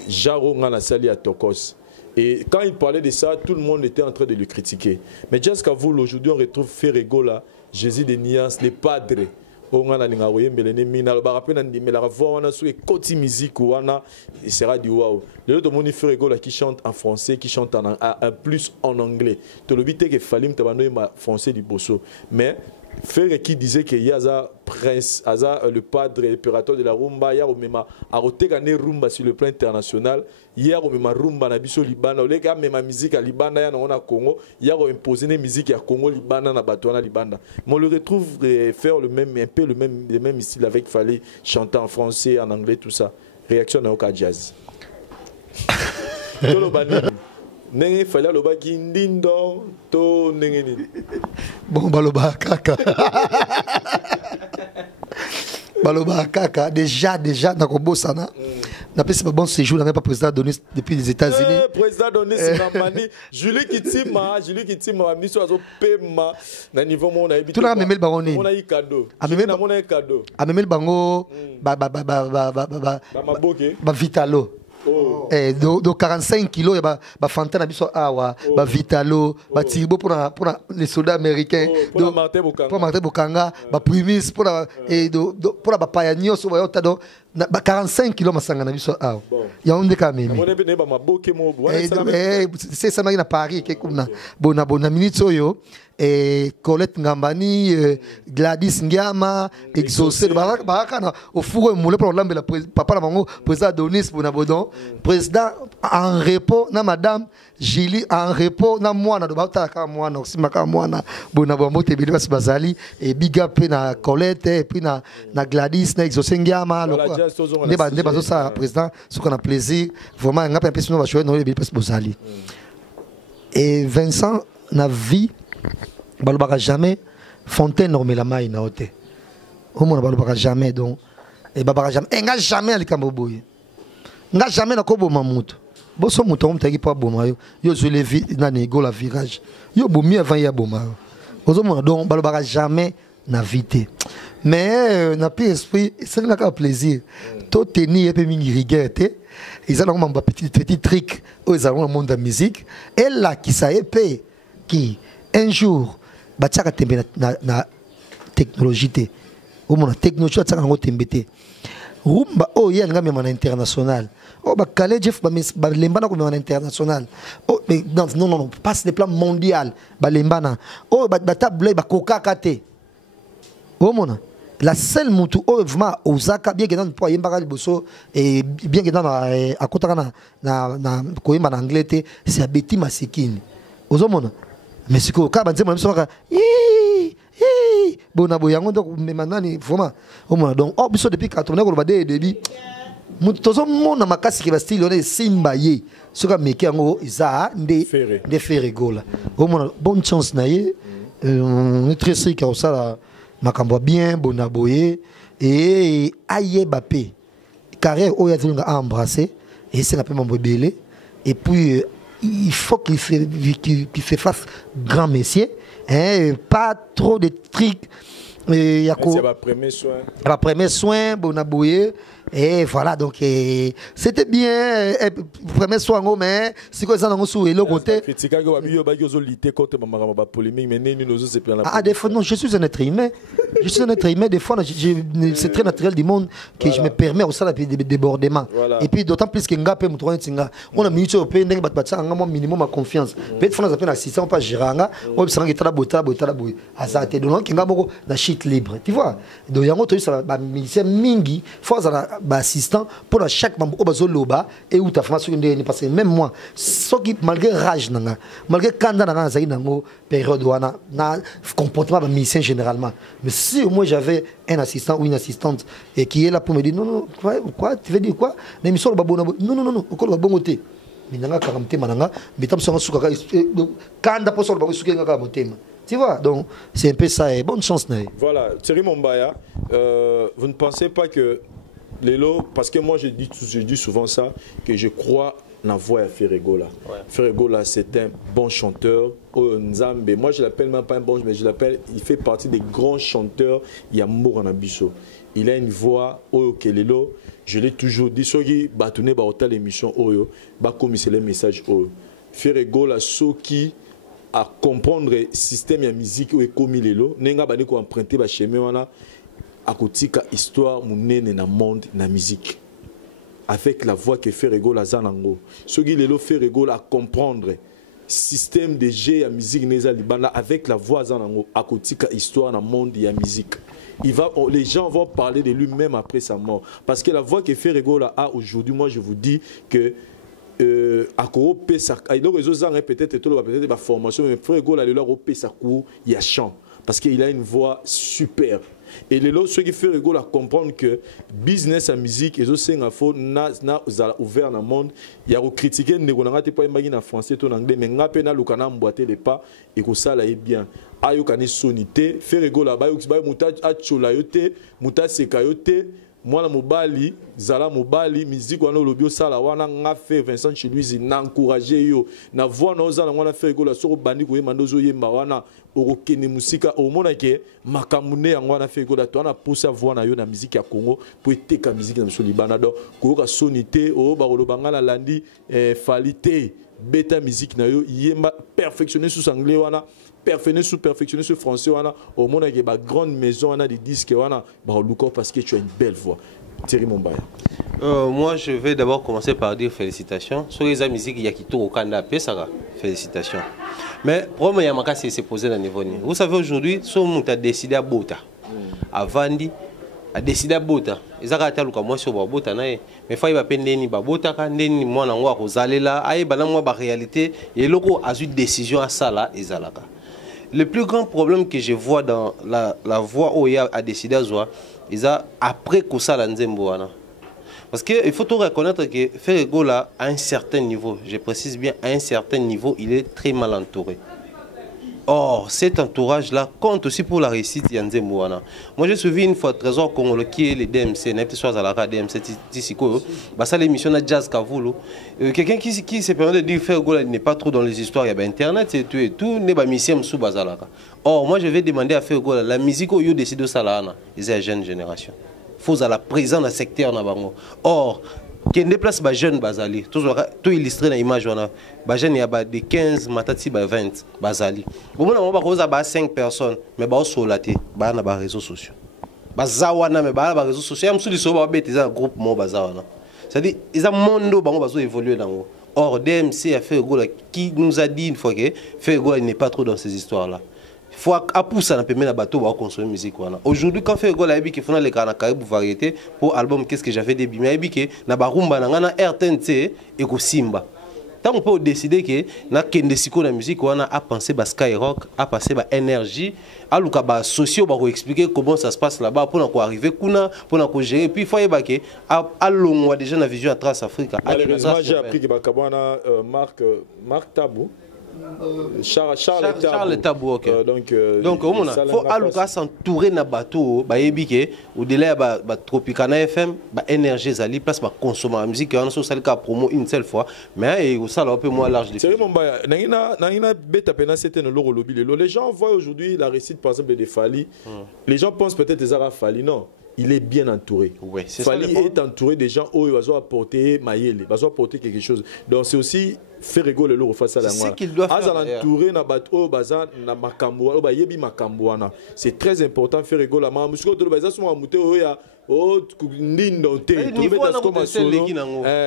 Jaro ngana sali à Tokos. Et quand il parlait de ça, tout le monde était en train de le critiquer. Mais jusqu'à vous, aujourd'hui, on retrouve Ferrego là, Jésus de Nias, les padres. On a lingaouye melene mina le barapena ndi mais la voix on a sous côté musique ou on a il sera du wow. Le autre monde Ferrego là qui chante en français, qui chante en plus en anglais. Tu le bité que Falim tabano ma français du bosso. Mais Ferre qui disait que Yaza Prince, le padre et l'opérateur de la rumba, hier au même a retegane rumba sur le plan international, hier au même rumba na biso Liban, les gars même musique à Liban, ya on a Congo, hier on imposé une musique à Congo, Liban na Batouana Liban. Mais on le retrouve faire le même un peu le même style avec Fally chanter en français, en anglais tout ça. Réaction na Oka Jazz. Nenge fallait le baki ndindo to nenge ni. Bon baloba kaka. Baloba kaka déjà na kobosana. Na pesi pas bon séjour n'a pas président donné depuis les États-Unis. Président donné c'est Ramani. Julie Kitima mis sur azo pema na niveau mon habité. Tout la memel baroni. On a eu cadeau. A memel cadeau. A memel bango ba Vitalo. Oh. Do 45 kilos ya ba Fanta na biso awa ba Vitalo ba Tirbo pour les soldats américains pour Martin Bokanga ba Primis pour ba Payanio so ba yota do ba 45 kilos masanga na biso awa ya onde ka memi c'est ça na Paris ke kuna bona minute oyo Colette Ngambani, Gladys Ngiama, Exaucé, Barakana, au four et moulé pour l'ambé, papa la mango, président Donis Bonabodon, président en repos, na madame Julie en repos, na moi, na dobata ka moi, na simaka moi, na Bonabombo, te bilibas bazali, et big up na Colette, et puis na Gladys, na Exaucé Ngiama, ne pas ça, président, ce qu'on a plaisir, vraiment, on a pas l'impression de jouer dans les bilibas bazali. Et Vincent, na vie, balobaka jamais fontaine normela mai na ote omona balobaka jamais donc et babaka jamais nga jamais alikambo boye nga jamais na koboma mutu boso mutu omtaki pa boma yo je le vi na nego la virage yo bomi avant ya boma ozomona donc balobaka jamais na vite mais na pi esprit c'est un plaisir to tenir pe mingi rigueur ils ont un petit trick aux dans le monde de la musique et là qui ça épée qui un jour batiaka tembe na technologie te o mona technologie tsaka ngo tembe te rumba o ya nga même en international o ba kale Jeff ba lembana ko en international o non passe le plan mondial ba lembana o ba table ba koka kate o mona la seule mutu o vraiment ozaka bien que dans pour yembaka liboso et bien que dans à kotaka na ko yemba na anglais te c'est Betty Masikini ozomona mais c'est que quand on dit moi bon boyango donc maintenant vraiment donc oh biso depuis 80 ko ba début mutozo mona makasi ke ba style on est simba ye ce que meki yango isa de Ferrego là bonne chance na ye on est très sûr que ça la makambo bien bonaboye et aye bapé carrière o ya tlinga embrasser et c'est la peu mambo belé et puis il faut qu'il fait face grand messieurs, hein, pas trop de trucs Et y a quoi? Premier soin, bon aboué. Et voilà, donc c'était bien. Premier soin, mais c'est quoi ça dans le l'autre côté? Ah, des fois, non, je suis un être humain. Je suis un être humain. Des fois, c'est très naturel du monde que je me permets aussi de débordement. Et puis, d'autant plus que on a mis au pays, on a minimum de confiance. Peut-être qu'on a appelé l'assistant, pas gérant, on a dit que donc la shit libre. Tu vois? Donc, il y a un ministère mingi, force assistant pour chaque membre au loba et où ta formation parce que même moi, ce qui malgré rage, malgré quand on a une période où on a comportement de ministère généralement. Mais si moi j'avais un assistant ou une assistante et qui est là pour me dire non, quoi, tu veux dire quoi? L'émission non, au col bon côté. Mais n'a pas comme mananga, mais tam son suka quand d'après sur le bon suka ngaka motema. Tu vois, donc c'est un peu ça et bonne chance. Voilà, Thierry Mombaya, vous ne pensez pas que Lélo, parce que moi je dis souvent ça, que je crois la voix à Ferregola. Ferregola, c'est un bon chanteur. Nzambe, moi je l'appelle même pas un bon, mais je l'appelle, il fait partie des grands chanteurs. Il y a Mour en Abisso. Il a une voix, Lélo, je l'ai toujours dit, Sogi, Batouné, Baota l'émission, comme c'est le message, Ferregola, Soki, à comprendre le système de musique, comme Lélo, Nenga Badeko emprunté, Chemin, à côté histoire mounene na monde na musique avec la voix que fait Ferregola zanango ce qui le fait Ferregola à comprendre système de jeu à musique neza libanda avec la voix zanango à côté histoire na monde ya musique les gens vont parler de lui même après sa mort parce que la voix que fait Ferregola a aujourd'hui moi je vous dis que à quoi pesa donc les autres peut-être la formation mais Ferregola le leur pesa coup il y a chant parce qu'il a une voix super. Et les autres, ceux qui font rigolo à comprendre que business à musique, et aussi n'a ouvert dans le monde, il y a critiqué, ne n'a pas imaginer en français, en anglais, mais n'a pas l'ocana emboîter les pas et que ça là est bien. Ayo kane sonité, fait rigolo là-bas, muta acholayote, muta sekayote. Moi la mobali, zala mobali, musique wana lobio sala wana nga fait Vincent Chiluizi na encourager yo. Na voix na ozala wana fait rigolo sur bandi ko yemba ndozo yemba wana orokene musika au mona ke makamune yango wana fait rigolo to na poussa voix na yo na musique ya Congo pour eteka musique na so libana do ko ka sonité o ba kolobanga la landi falité beta musique na yo yemba perfectionner sous anglais wana perfectionner ce français au monde avec une grande maison on a des disques parce que tu as une belle voix. Thierry Mombaya. Moi je vais d'abord commencer par dire félicitations sur les musiques il y a qui tout au Canada félicitations mais problème Yamaka c'est posé dans le niveau vous savez aujourd'hui ce monde a décidé à Bota à Vandi a décidé à Bota ils ont raté le cas moi sur Bota mais faut il va peine ni Bota quand ni moi na ngwa kozalela aye bana moi ba réalité et loko a eu décision à ça là ezalaka. Le plus grand problème que je vois dans la voie où il a décidé à jouer, c'est après que ça l'a nzembo. Parce qu'il faut tout reconnaître que Ferregola, à un certain niveau, je précise bien, à un certain niveau, il est très mal entouré. Or, cet entourage-là compte aussi pour la réussite de Nzembo. Moi, je me souviens une fois, Trésor Congolais, qui est le DMC, DMC, Tissiko, ça l'émission de Jazz Kavoulou. Quelqu'un qui se permet de dire que Ferregola n'est pas trop dans les histoires, il y a Internet, c'est tout, n'est pas mission sous Bazalaka. Or, moi, je vais demander à Ferregola, la musique où il décide de ça, c'est la jeune génération. Il faut la présence dans le secteur. Or, qui déplace les jeunes Bazali, tout illustré dans l'image, les jeunes il y a de 15, matati 20 Bazali. Au moment où on a 5 personnes, mais on sont là, on a des réseaux sociaux. Bazawana, mais on a des réseaux sociaux, on a un groupe Bazawana. C'est-à-dire, ils ont un monde qui va évoluer dans le. Or, DMC a fait Ferregola qui nous a dit une fois que Ferregola n'est pas trop dans ces histoires-là. Il faut pousser à permettre à bateau pour consommer la musique. Aujourd'hui, quand Ferregola a dit qu'il faut les Caraïbes variété pour l'album Qu'est-ce que j'avais début, mais il a dit que na barumba na RTNC et ko Simba. Tant on peut décider que na kende siko na musique on a pensé ba Skyrock, a pensé ba énergie, a luka ba socio ba expliquer comment ça se passe là-bas pour na arriver kuna pour na gérer puis il faut yeba que a longwa déjà na vision à Trace Africa. Malheureusement, j'ai appris que ba kabana Marc Tabou Charles Tabou, ok. Donc, au moins, il faut s'entourer d'un bateau, au-delà de Tropicana FM, énergie, zali, place à consommer la musique, on a ça le cas promo une seule fois, mais ça là un peu moins large. C'est mon bail. Les gens voient aujourd'hui la réussite par exemple de Fali. Les gens pensent peut-être des Arabes Fali, non. Il est bien entouré. Oui, Fali est entouré des gens où il va apporter Maïele, va apporter quelque chose. Donc c'est aussi faire rigoler le face à la c'est ce qu'il doit faire. Entouré na bateau bazan na makambo, ba yebi makambo wana. C'est très important faire rigoler ma musiko de bazan souvent monter oya oh ndindo te.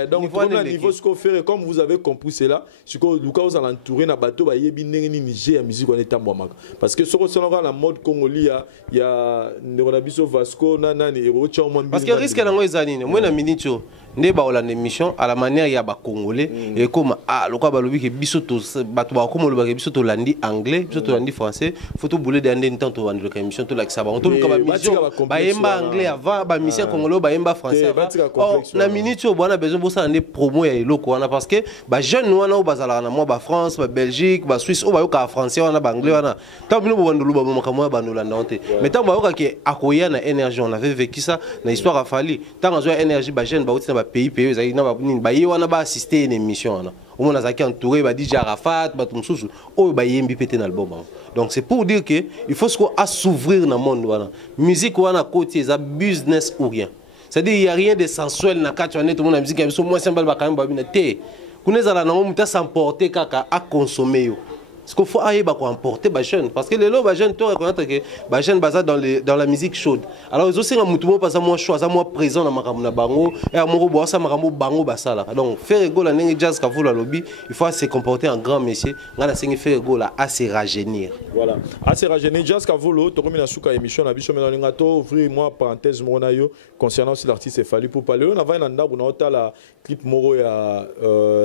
Donc voilà niveau ce qu'on fait comme vous avez compris c'est là, ce que Lucas vous entouré na bateau ba yebi ndenge Niger ya musique on est tamboa parce que ce qu'on sera la mode congolais il y a Neronabiso Vasco nani ero chama parce que risque na ngoza nini moi na minito ne ba ola émission à la manière ya ba congolais et comme le quoi balobi que bisoto bato ba comme le ba bisoto landi anglais bisoto landi français photo boulé d'ande temps to vendre émission to la ça ba on to ka mission ba yemba anglais avant ba mission congolais ba yemba français oh na minute o bona besoin bossa ande promo ya eloko wana parce que ba jeune wana o bazala na moi ba France ba Belgique ba Suisse o ba yo ka français wana ba anglais wana tant bino bo bandulu ba mo kamo ba ndula ndonte mais tant ba yo ka ke akoya na énergie on avait vécu ça na histoire a fallu tant azo énergie ba jeune ba outi na pays ezali na ba ye wana ba assister une émission wana au moins azaki entouré ba DJ Arafat ba tumsusu o ba yembi pété dans l'album donc c'est pour dire que il faut s'ouvrir dans le monde wana musique wana côté ça business ou rien c'est-à-dire il y a rien de sensuel na quatre tout le monde la musique so moi simple ba quand même ba binete kuneza la nango muta s'emporter kaka à consommer yo. Ce qu'il faut aller emporter les jeunes. Parce que les jeunes, tu reconnaître que les jeunes basés dans la musique chaude. Alors, ils ont aussi un parce que moi, je suis moi présent dans ma bango et à mon bois, ça m'a bango basala. Donc, faire égo la jazz quand la lobby, il faut se comporter en grand monsieur. On a faire égo là à se rajeunir. Voilà. À se rajeunir, jazz quand vous l'autre, tu as souka émission, na biso melani ngato, ouvrir moi parenthèse mona yo concernant aussi l'artiste Fali pour parler. On a va nanda on a la clip moro ya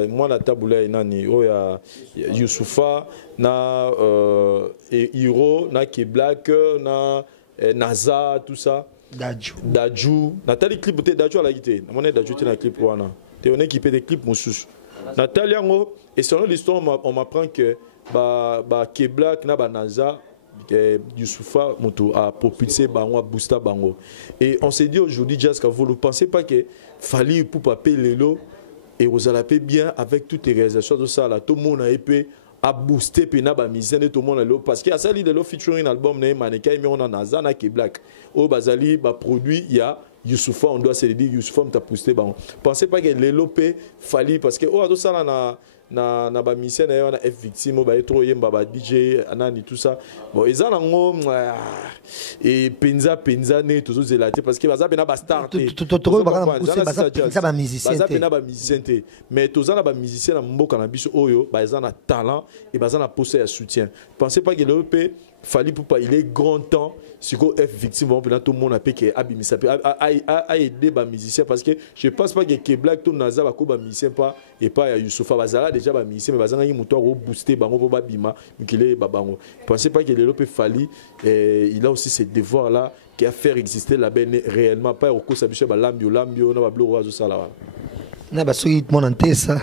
moi la taboula nani o ya Youssoufa na Hiro na Black na Naza tout ça Daju Nathalie clip peut Daju à la guitare on est Daju dans clip wana tu on équipé des clips moussous Nathalie ngo et selon l'histoire on m'apprend que ba Black na ba Naza Youssoufa Moto a propulsé bango a boosté bango et on s'est dit aujourd'hui jazz que vous ne pensez pas que Fali pour paper lelo et vous allez bien avec toutes les réalisations de ça là tout le monde a épée a boosté pena ba musicien de tout le monde parce que à ça l'idée de featuring album né maneka mais on a Naza na Black au bazali ba produit il y a Youssoufa on doit se dire Youssoufa t'a boosté bon pensez pas que l'élopé Fali parce que oh tout ça là na ba musicien na na F victime ba trop yemba ba DJ anani tout ça bon ils en ngo et penza né toujours zelaté parce que baza pena ba star tout ba musicien mais tous na ba musicien na mboka na biso oyo ba na talent et baza na poste à soutien pensez pas que l'élopé Fali pour pas il est grand temps si ko F victime vont tout le monde a pété abimisa a aider ba musicien parce que je pense pas que Black to Naza ba ko ba musicien pas et pas Youssoufa bazala déjà ba musicien mais bazanga muto ro booster bango po ba bima mikile ba bango pensez pas que l'élopé Fali il a aussi ce devoir là qui a faire exister la benne réellement pas au ko sabiche ba lambio na ba bloro azo sala na ba soki mon antesa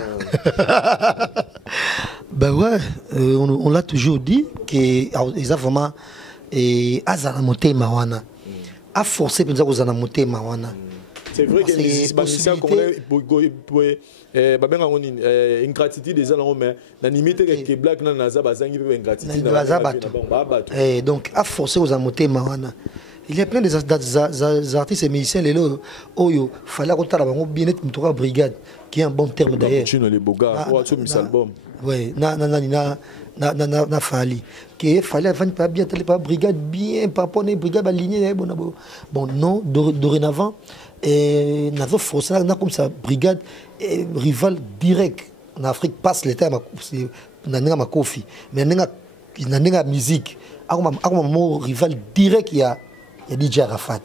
ben ouais, on l'a toujours dit qu'ils ont vraiment azana motema wana a forcé pour nous azana motema wana. C'est vrai que les musiciens congolais une gratitude des gens mais la limite que Black na Naza bazangi pe ingratitude na donc a forcé aux motema wana. Il y a plein d'artistes et musiciens les lots oyo fallait qu'on t'a bien être mutora brigade qui est un bon terme d'ailleurs. Les bogas ou album. Oui, na Fali que fallait pas bien telle pas brigade bien pas pour une brigade alignée bon non dorénavant et n'avons forcé na comme ça brigade rival direct en Afrique passe l'état na ma kofi mais na musique a mon rival direct il y a DJ Arafat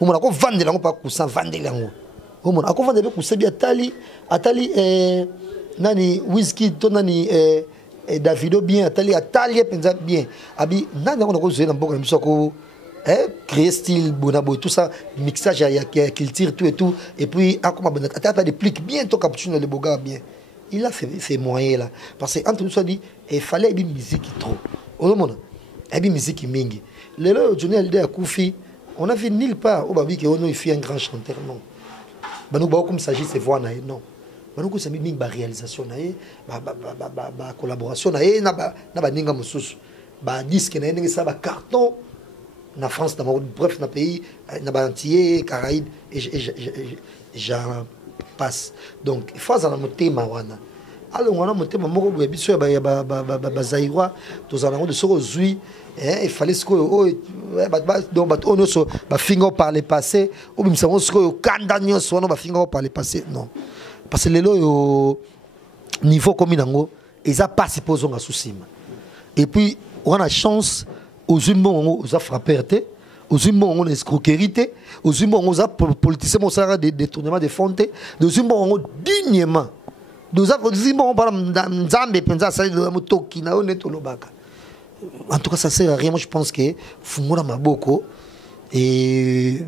on a vendre là on pas cousin vendre là on a vendre ku sebi atali nani whisky to nani Davido bien atali penza bien abi nani on a joué dans beaucoup de ko créer style bonabo tout ça mixage il y a culture tout et tout et puis a comme atali des pliques bien to cappuccino le boga bien il a ces moyens là. Parce qu'entre nous, ça dit, il fallait une musique trop. Au monde, il y a une musique mingi. Le journée Hallyday à Koufi, on a vu nulle part où Babi qui il fait un grand chanteur, non. Nous comme s'agit ces voix non. Nous comme ça mingi ba réalisation ba collaboration na ba ninga mususu. Ba disque na ndenge ça ba carton na France bref na pays na ba entier Caraïbes et j'en passe. Donc il faut avoir un thème wana. Alors on a un thème moko boye biso ba zairwa to zana de soko zui il fallait ce que donc on so ba fingo par le passé ou bimsa on so kandanyo so no ba fingo par le passé non. Parce que les au niveau comme nango ils a pas supposé nga soucima. Et puis on a la chance aux humains aux a frappé aux humains on escroquerie aux humains on a politicien on a des détournements de fonds aux humains on dignement aux humains on parle nzambe penza ça de motoki na on est lobaka. En tout cas ça sert à rien. Moi je pense que fungola maboko et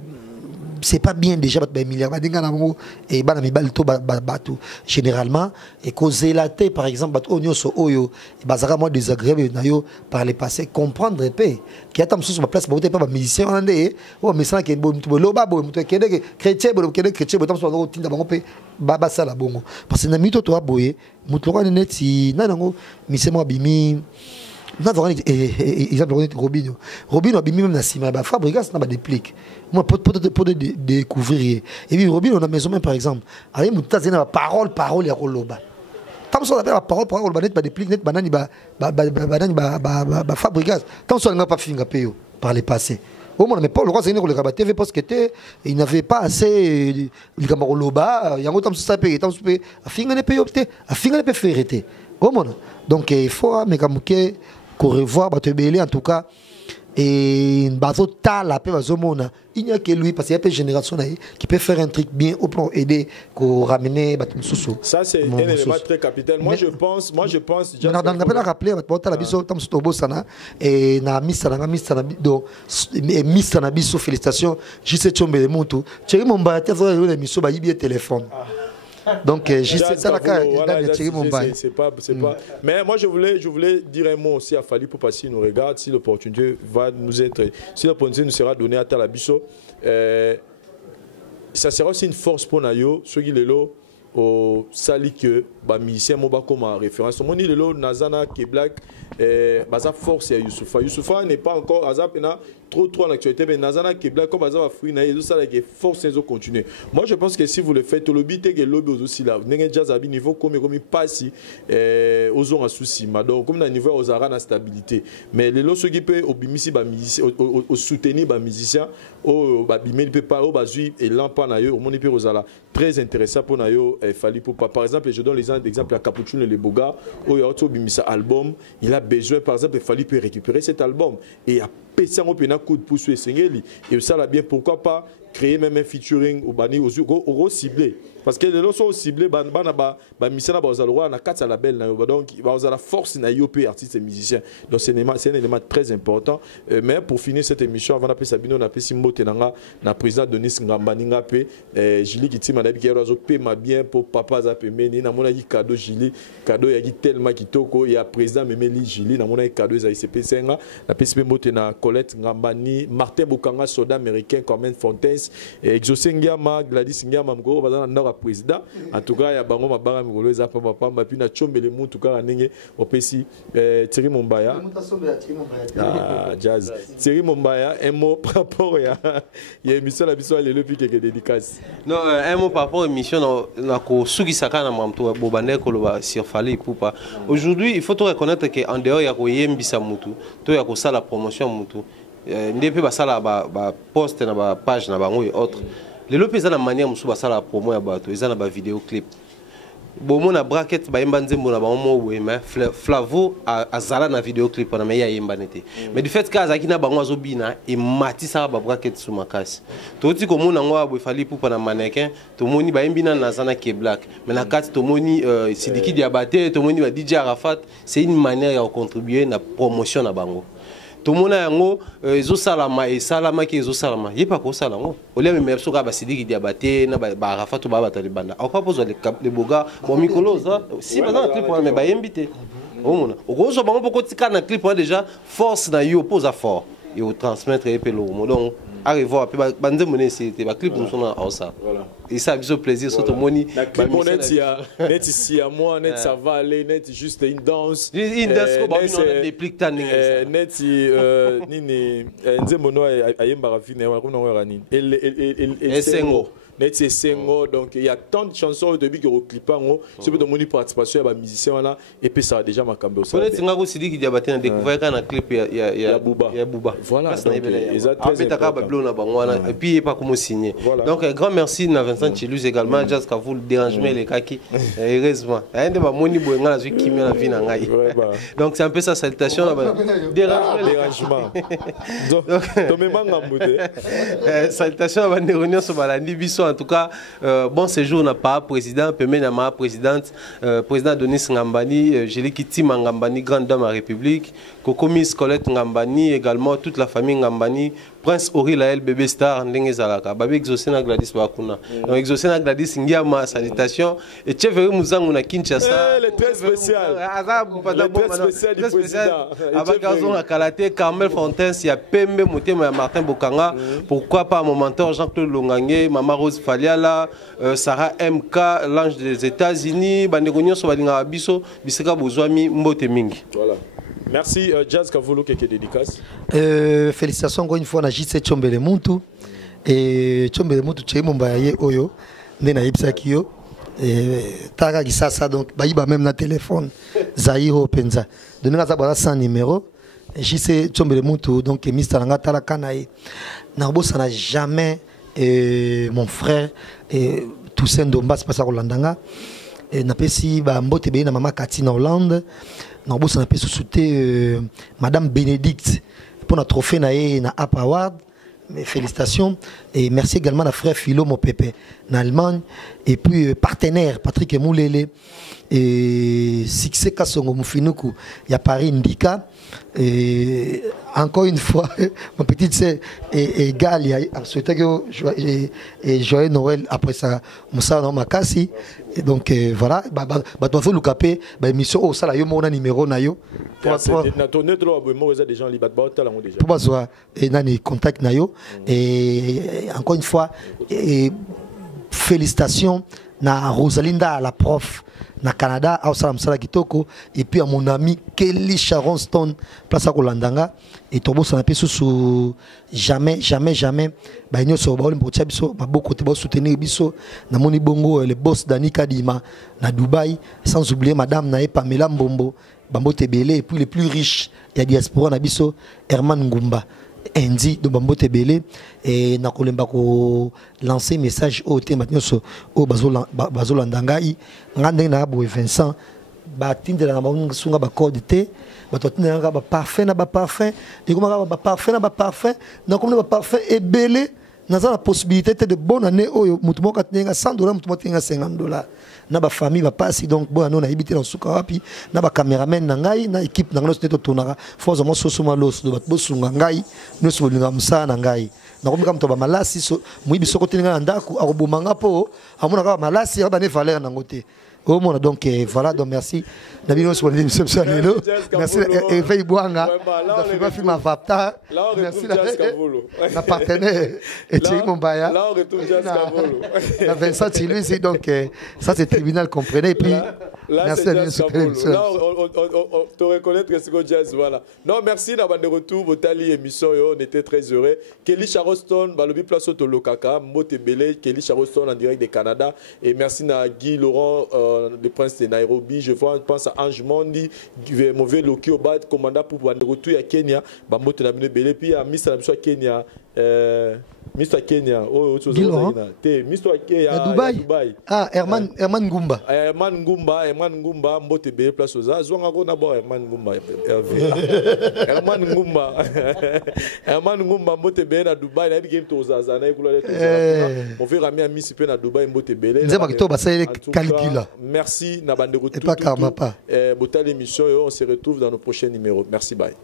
c'est pas bien déjà battre milliards et bana mibal to batou généralement et causer la tête par exemple bat onyo so oyo bazara moi désagréable nayo par les passés comprendre paix qui attend sous ma place ba pas musicien andé o mais ça que bo loba bo muto kende chrétien bo kende chrétien bo tam so tinda bango pe baba sala bongo parce que na mito to aboye muto ko neti nanango misemo bimi. Nous avons un exemple Robinho. Robinho a bien même Nassima. Fabrigas n'a pas de pliques. Moi, pour découvrir. Et puis Robinho, on a maison même par exemple. Allez, Mouta Zena, parole, il y a Roloba. Tant qu'on a la parole, net, des pliques, net, banani, Fabrigas. Tant qu'on n'a pas fini à payer par les passés. Au moins, mais Paul Roi Zéné, le rabatté, parce qu'il n'avait pas assez de Camaroloba. Il y a un autre temps, il y a un peu à finir les pays optés, à finir les pays ferretés. Au moins. Donc, il faut, mais comme qu'on revoit, en tout cas, et bateau la paix il n'y a que lui parce qu'il y a une génération qui peut faire un truc bien au plan aider pour ramener Sousou. Ça c'est un élément très capital. Moi je pense on a pas rappelé la biso tam stobo sana et na missa donc missa na biso félicitations juste Tchombe le Montou Thierry Momba te voir le miso ba yibi téléphone. Donc juste ça la c'est pas mais moi je voulais dire un mot aussi à Fally pour passer nous regarde si l'opportunité va nous être si l'opportunité nous sera donnée à Talabiso ça sera aussi une force pour Nayo ceux qui le lot au sali que ba musicien mo ba comme référence mon ni le lot Nazana Keblak baza force ya Youssoufa n'est pas encore azapena trop en actualité mais Nazana Keblak comme baza fruit na yezo ça la force les continuer. Moi je pense que si vous le faites le lobby que lobby aussi là n'engage jazz à niveau comme passe aux on a souci donc comme na niveau aux ara na stabilité mais les lots ceux qui peut obimisi ba musicien au soutenir ba musicien au ba bimel peut pas au bazui et lampa na yo mon peut osala très intéressant pour na yo Fally pour par exemple je donne les exemples à Capuchino et les Boga où il y a autre bimisa album il a besoin par exemple Fally peut récupérer cet album et à PC on peut na coup de pouce et ça là bien pourquoi pas créer même un featuring au bani au ciblé parce que les lots sont ciblés ba misana ba ozalwa na quatre label na donc ba ozala force na yo pe artistes et musiciens donc c'est un élément très important mais pour finir cette émission avant d'appeler Sabino na pesi mbote na président Denis Ngamba ninga pe Julie Kitima na bi razo pe ma bien pour papa za pe meni na mona yi cadeau Julie cadeau ya tellement kitoko ya président memeli Julie na mona yi cadeau za ICP senga na pesi mbote na Colette Ngambani Martin Bukanga soda américain comme Fontaine Exaucé Ngiama Gladys Ngiama mgo bazana ndaka président en tout cas ya bango mabanga migolo eza pamba puis na chombele mu tout cas ndenge opesi Thierry Mombaya jazz Thierry Mombaya un mot par rapport ya émission la biso le puis quelques dédicaces non un mot par rapport à émission na ko suki sakana mamto bobande ko loba sur Fally Ipupa aujourd'hui il faut reconnaître que en dehors ya ko yembisa mutu to ya ko sala promotion mutu ndepé basala ba post na ba page na bango et autres les lopes ils ont la manière musu basala promo ya bato ils ont na ba vidéo clip bomo na bracket ba yemba nzembo na ba mo we mais Flavo azala na vidéo clip na me ya yemba nete mais du fait ka azaki na bango azobina et matisa ba bracket sous makasi to ti ko mona ngwa bo Fally Ipupa na mannequin to moni ba yembina na Zana Keblak mais na kati to moni Sidiki Diabaté to moni ba DJ Arafat c'est une manière de contribuer na promotion na bango tomona yango ezosalama esalamaki ezosalama ye pa kosala yango olia meme biso kaka basidiki diabate na barafa to babata libanda akoka pozwa leboga bon mikolo oza si baza na clip wana me bayembi te omona okozwa bango mpo kotika na clip wana déjà force na yo poza fort et au transmettre et pelomo donc arrive à bande monnaie c'était ba clip nous sont en ça et ça a plaisir surtout moni net ici à moi net ça va aller net juste une danse ko ba on déplique tan net nini nzemono ayemba rafine wa kuna wa nini et sengo net c'est sengo donc il y a tant de chansons au début que au clipango c'est peut demander participation à ba musicien là et puis ça a déjà ma cambo ça net nga ko sidiki diabate na découvert quand na clip ya Bouba voilà et puis pas comment signer donc un grand merci na Vincent Chilus également Jazz Kavou dérangement les kaki heureusement ende ba moni boenga na zwi kimia na vie na ngai donc c'est un peu ça salutation dérangement donc me manga mbute salutation à bande réunion so balandi biso en tout cas bon séjour na pas président pemé na ma présidente président Denis Ngambani Jeli Kitima Ngambani grande dame de la République Kokomis Colette Ngambani également toute la famille Ngambani Prince Ori Lael bébé star ndenge zalaka babi exaucé na Gladys bakuna donc exaucé na Gladys ngiama salutation et cheveux muzangu na Kinshasa le très spécial très spécial avec Gazon na Kalaté Carmel Fontaine il y a Pembe Motema Martin Bokanga pourquoi pas mon mentor Jean-Claude Longangé Mama Rose Faliala Sarah MK l'ange des États-Unis bandegonyo so balinga biso biseka bozwami mbote mingi voilà. Merci Jazz Kavulu qui dédicace. Félicitations encore une fois na JC Tchombele Muntu et Tchombele Muntu Tchemomba ye oyo ndena yebisaki yo taka kisasa donc bayiba même na téléphone Zairo penza donner ça bala sans numéro JC Tchombele Muntu donc Mr Nanga tala kanaye na bossa na jamais mon frère Toussaint Domba c'est pas ça Rolandanga na pesi ba mbote be na mama Katina Hollande na bossa na pesi souté madame Bénédicte pour notre trophée na App Award. Mes félicitations et merci également à frère Philo Mopepe en Allemagne et puis partenaire Patrick Moulele et Succès Kassongo Moufinuku il y a Paris Ndika et encore une fois ma petite sœur et Galia a souhaité que joyeux Noël après ça Moussa no Makasi et donc voilà bah toi faut le caper bah émission au sala yo mona numéro na yo na tourner de l'obémo des gens libat ba tala déjà pour besoin et nani contact na yo et encore une fois et félicitations na Rosalinda la prof na Canada au salam sala kitoko et puis à mon ami Kelly Sharon Stone place à Kolandanga et tobo ça na peso sous jamais ba nyo so ba ole mbocha biso ba beaucoup te ba soutenir biso na moni bongo le boss Dani Kadima na Dubaï sans oublier madame na Pamela Mbombo Bambo Tebele et puis les plus riches il y a diaspora na biso Herman Ngumba Indi de Bambo Tebele et na kolemba ko lancer message au thème nyonso o bazolandangai ngande na bo Vincent ba tindela na bangunga ba code te ba totinga ba parfum na ba parfum et comme ba parfum na ba parfum na comme ba parfum ebele na za la possibilité de bonne année oyo mutu moka tinga $100 mutu moka tinga $50 na ba famille ba passi donc bon non na ibité na suka wapi na ba cameraman na ngai na équipe na ngono teto tonaka forza mo soso malos do bat bosunga ngai no so linga msa na ngai na komika mto ba malasi so muibi soko tinga ndaku akobumanga po amona ka malasi ba ne valeur na ngote au monde donc voilà donc merci Nabino sur l'émission Lelo merci Éveil Boanga de film Avata merci la partenaire et Thierry Mombaya là on retrouve Jazz Kavulu la Vincent Chilus donc ça c'est tribunal comprenez et puis merci à Jazz Kavulu là on te reconnaître que c'est Jazz voilà non merci d'avoir de retour Botali émission on était très heureux Kelly Charleston balobi place au Lokaka Motebele Kelly Charleston en direct du Canada et merci à Guy Laurent le prince de Nairobi je pense à Ange Mondi mauvais Loki au bas commandant pour de retour à Kenya Bambote na bino belé puis à Mr Namso Kenya Mr Kenya oh Mr Kenya Dubaï ah Herman Ngumba Herman Ngumba mbote belé place aux azonga ko na bo Herman Ngumba mbote belé na Dubaï na game to zaza na ikula mon frère ami Miss pe na Dubaï mbote belé nzema kito basale calcul merci na bande retour et pas karma pas Botal émission on se retrouve dans nos prochains numéros merci bye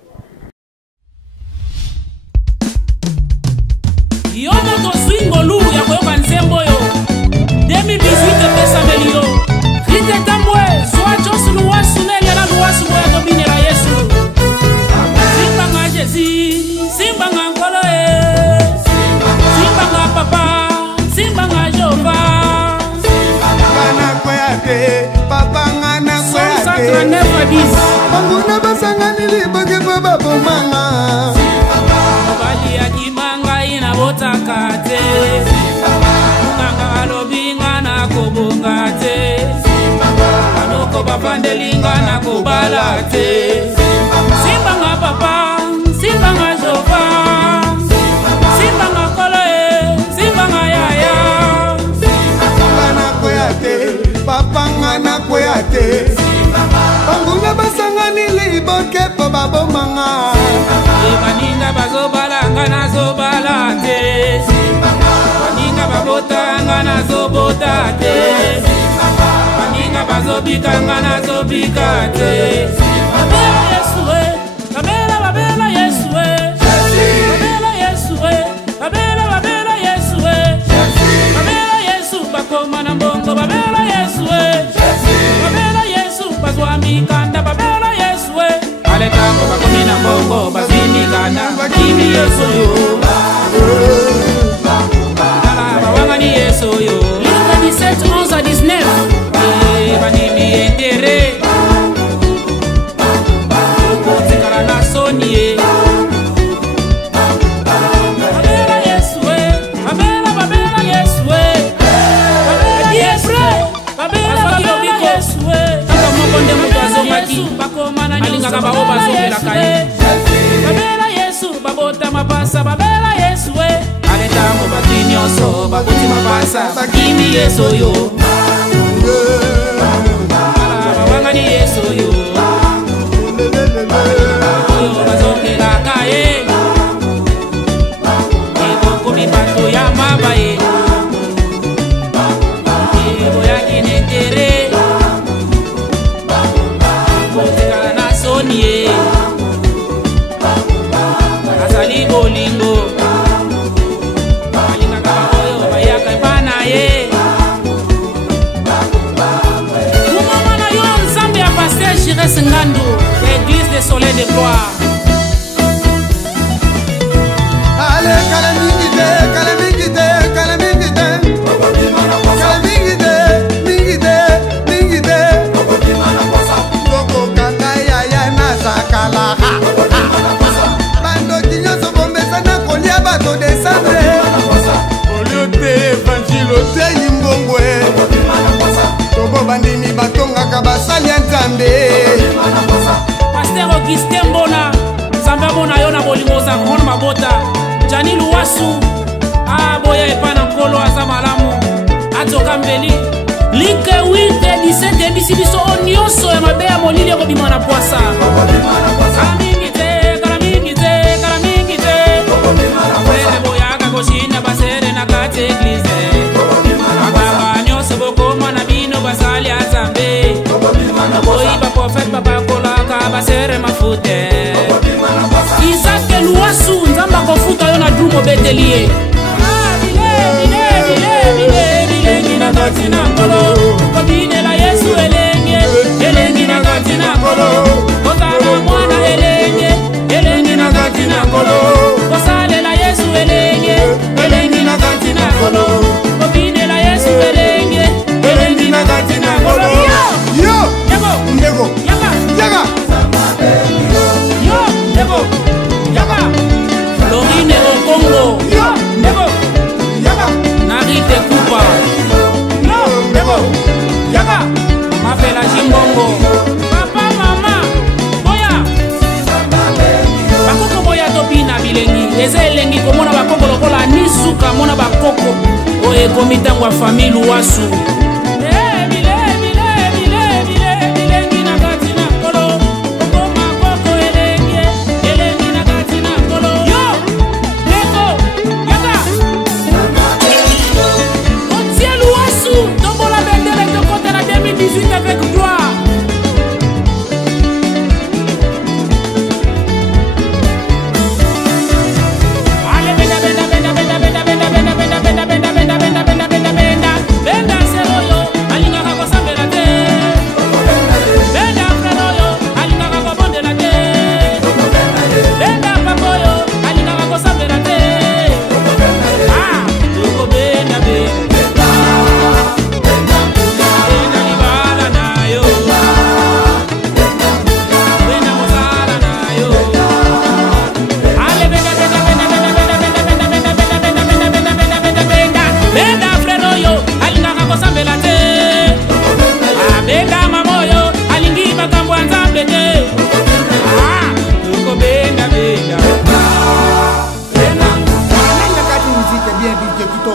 bango bavandelinga na kobala te. Simbanga papa, simbanga jova, simbanga kolo simbanga yaya. Simbanga na koya te, papa nga na koya te. Banguna basangani liboke po babomanga. Baninga bazobalanga na zobala te. Baninga babotanga na zobota te. Baninga bazobikanga na zobika te. Babela Yesue, babela babela Yesue. Babela Yesue, babela babela Yesue. Babela Yesu bakoma na mbongo babela Yesue. Babela Yesu bazwami kanda babela Yesue. Alekako bakomi na mbongo bazini kanda bakimi Yesu yo. Bawangani Yesu yo. Luka 17, 11 à 19. Banimi enterré. Okotekala na sonie. Babela Yesue, babela babela Yesue. Babela Yesue, babela babela Yesue. Kaka mokonde mutu azongaki alingaka bao bazongelaka ye. Babela Yesu babota mapasa babela Yesue. Aletango baki nyonso bakoti mapasa bakimi Yesu yo. Bawangani Yesu yo. Oyo bazongelaka ye. Ekokomi bato ya mabaye. Boyaki netere. Kotekala na sonie. Azali bolingo. Alingaka oyo bayaka bana ye. Kumama na yo nzambe ya Pasteur Jires Ngando, l'église des soleils de gloire. Ale kala mingi te, kala mingi te, kala mingi te. Kala mingi te, mingi te, mingi te. Koko kaka ya na sakala. Bando kinyoso bombesa na kolia bato desambre. Olio te evangile te yimbongwe. Tobo bandimi batongaka basali ya nzambe. Pasteur Augustin Mbona, Zamba Mbona yo na bolingo za kona mabota. Jani Luwasu, boya epana nkolo aza malamu. Atoka mbeli. Like 8 17 bisibiso onyoso ya mabe ya molili ko bimana poasa. Kamingi te, kalamingi te, kalamingi te. Bele boya ka koshinda basere na kate eglise. Baba nyose bokoma na bino basali azambe. Boyi ba prophète baba kolaka basere mafute. Isaac Luwasu nzamba kofuta yo na dumo betelie. Bilengi na kati na kolo. Kobine la Yesu elenge. Elengi na kati na kolo. Kotana mwana elenge. Elengi na kati na kolo. Kosale la Yesu elenge. Elengi na kati na kolo. Kobine la Yesu elenge. Elengi na kati na kolo. Yo! Yego! Ndego! Yaga! Yaga! Yo! Ndego! Yaga! Lorine Okongo! Yo! Ndego! Yaga! Narite Kupa! Yo! Ndego! Yaga! Mafela Jimbongo! Papa, mama! Boya! Bakoko boya topina bilengi. Eze elengi komona bakoko lokola nisuka mona bakoko. Oye komitango wa famille Luwasu. Avec gloire. Allez, benda, benda, benda, benda, benda, benda, benda, benda, benda, benda, benda, benda, benda, benda, benda, benda, benda,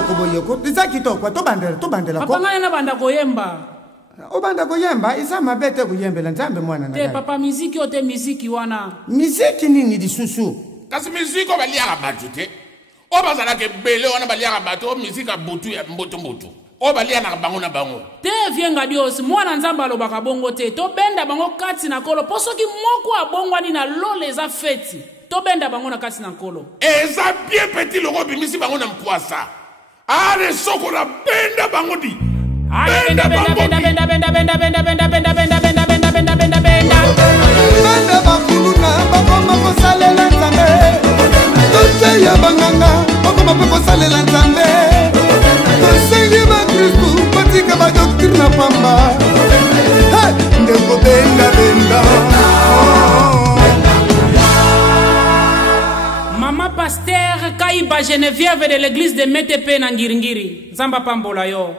kitoko boyeko eza kitoko tobandela papa ngai na banda koyemba obanda koyemba eza mabe te koyembela nzambe mwana na te papa miziki ote miziki wana miziki nini lisusu kasi miziki obaliaka bato te o bazalaka ebele wana baliaka bato miziki abutu ya mbutu o baliaka bango na bango te vienga dios mwana nzambe alobaka bongo te tobenda bango kati na kolo po soki moko abongwani na lole eza feti tobenda bango na kati na nkolo eza bien petit loko bimisi bango na mkwasa ale soko na benda bango di benda bakuluna bakoma kosalela nzambe toteya banganga bakoma mpe kosalela nzambe tosengi bakristu batika badoktrine na pamba ndeko benda Mama Pasteur Kaiba Geneviève de l'église de Metepe na Ngiringiri. Zamba pambola yo.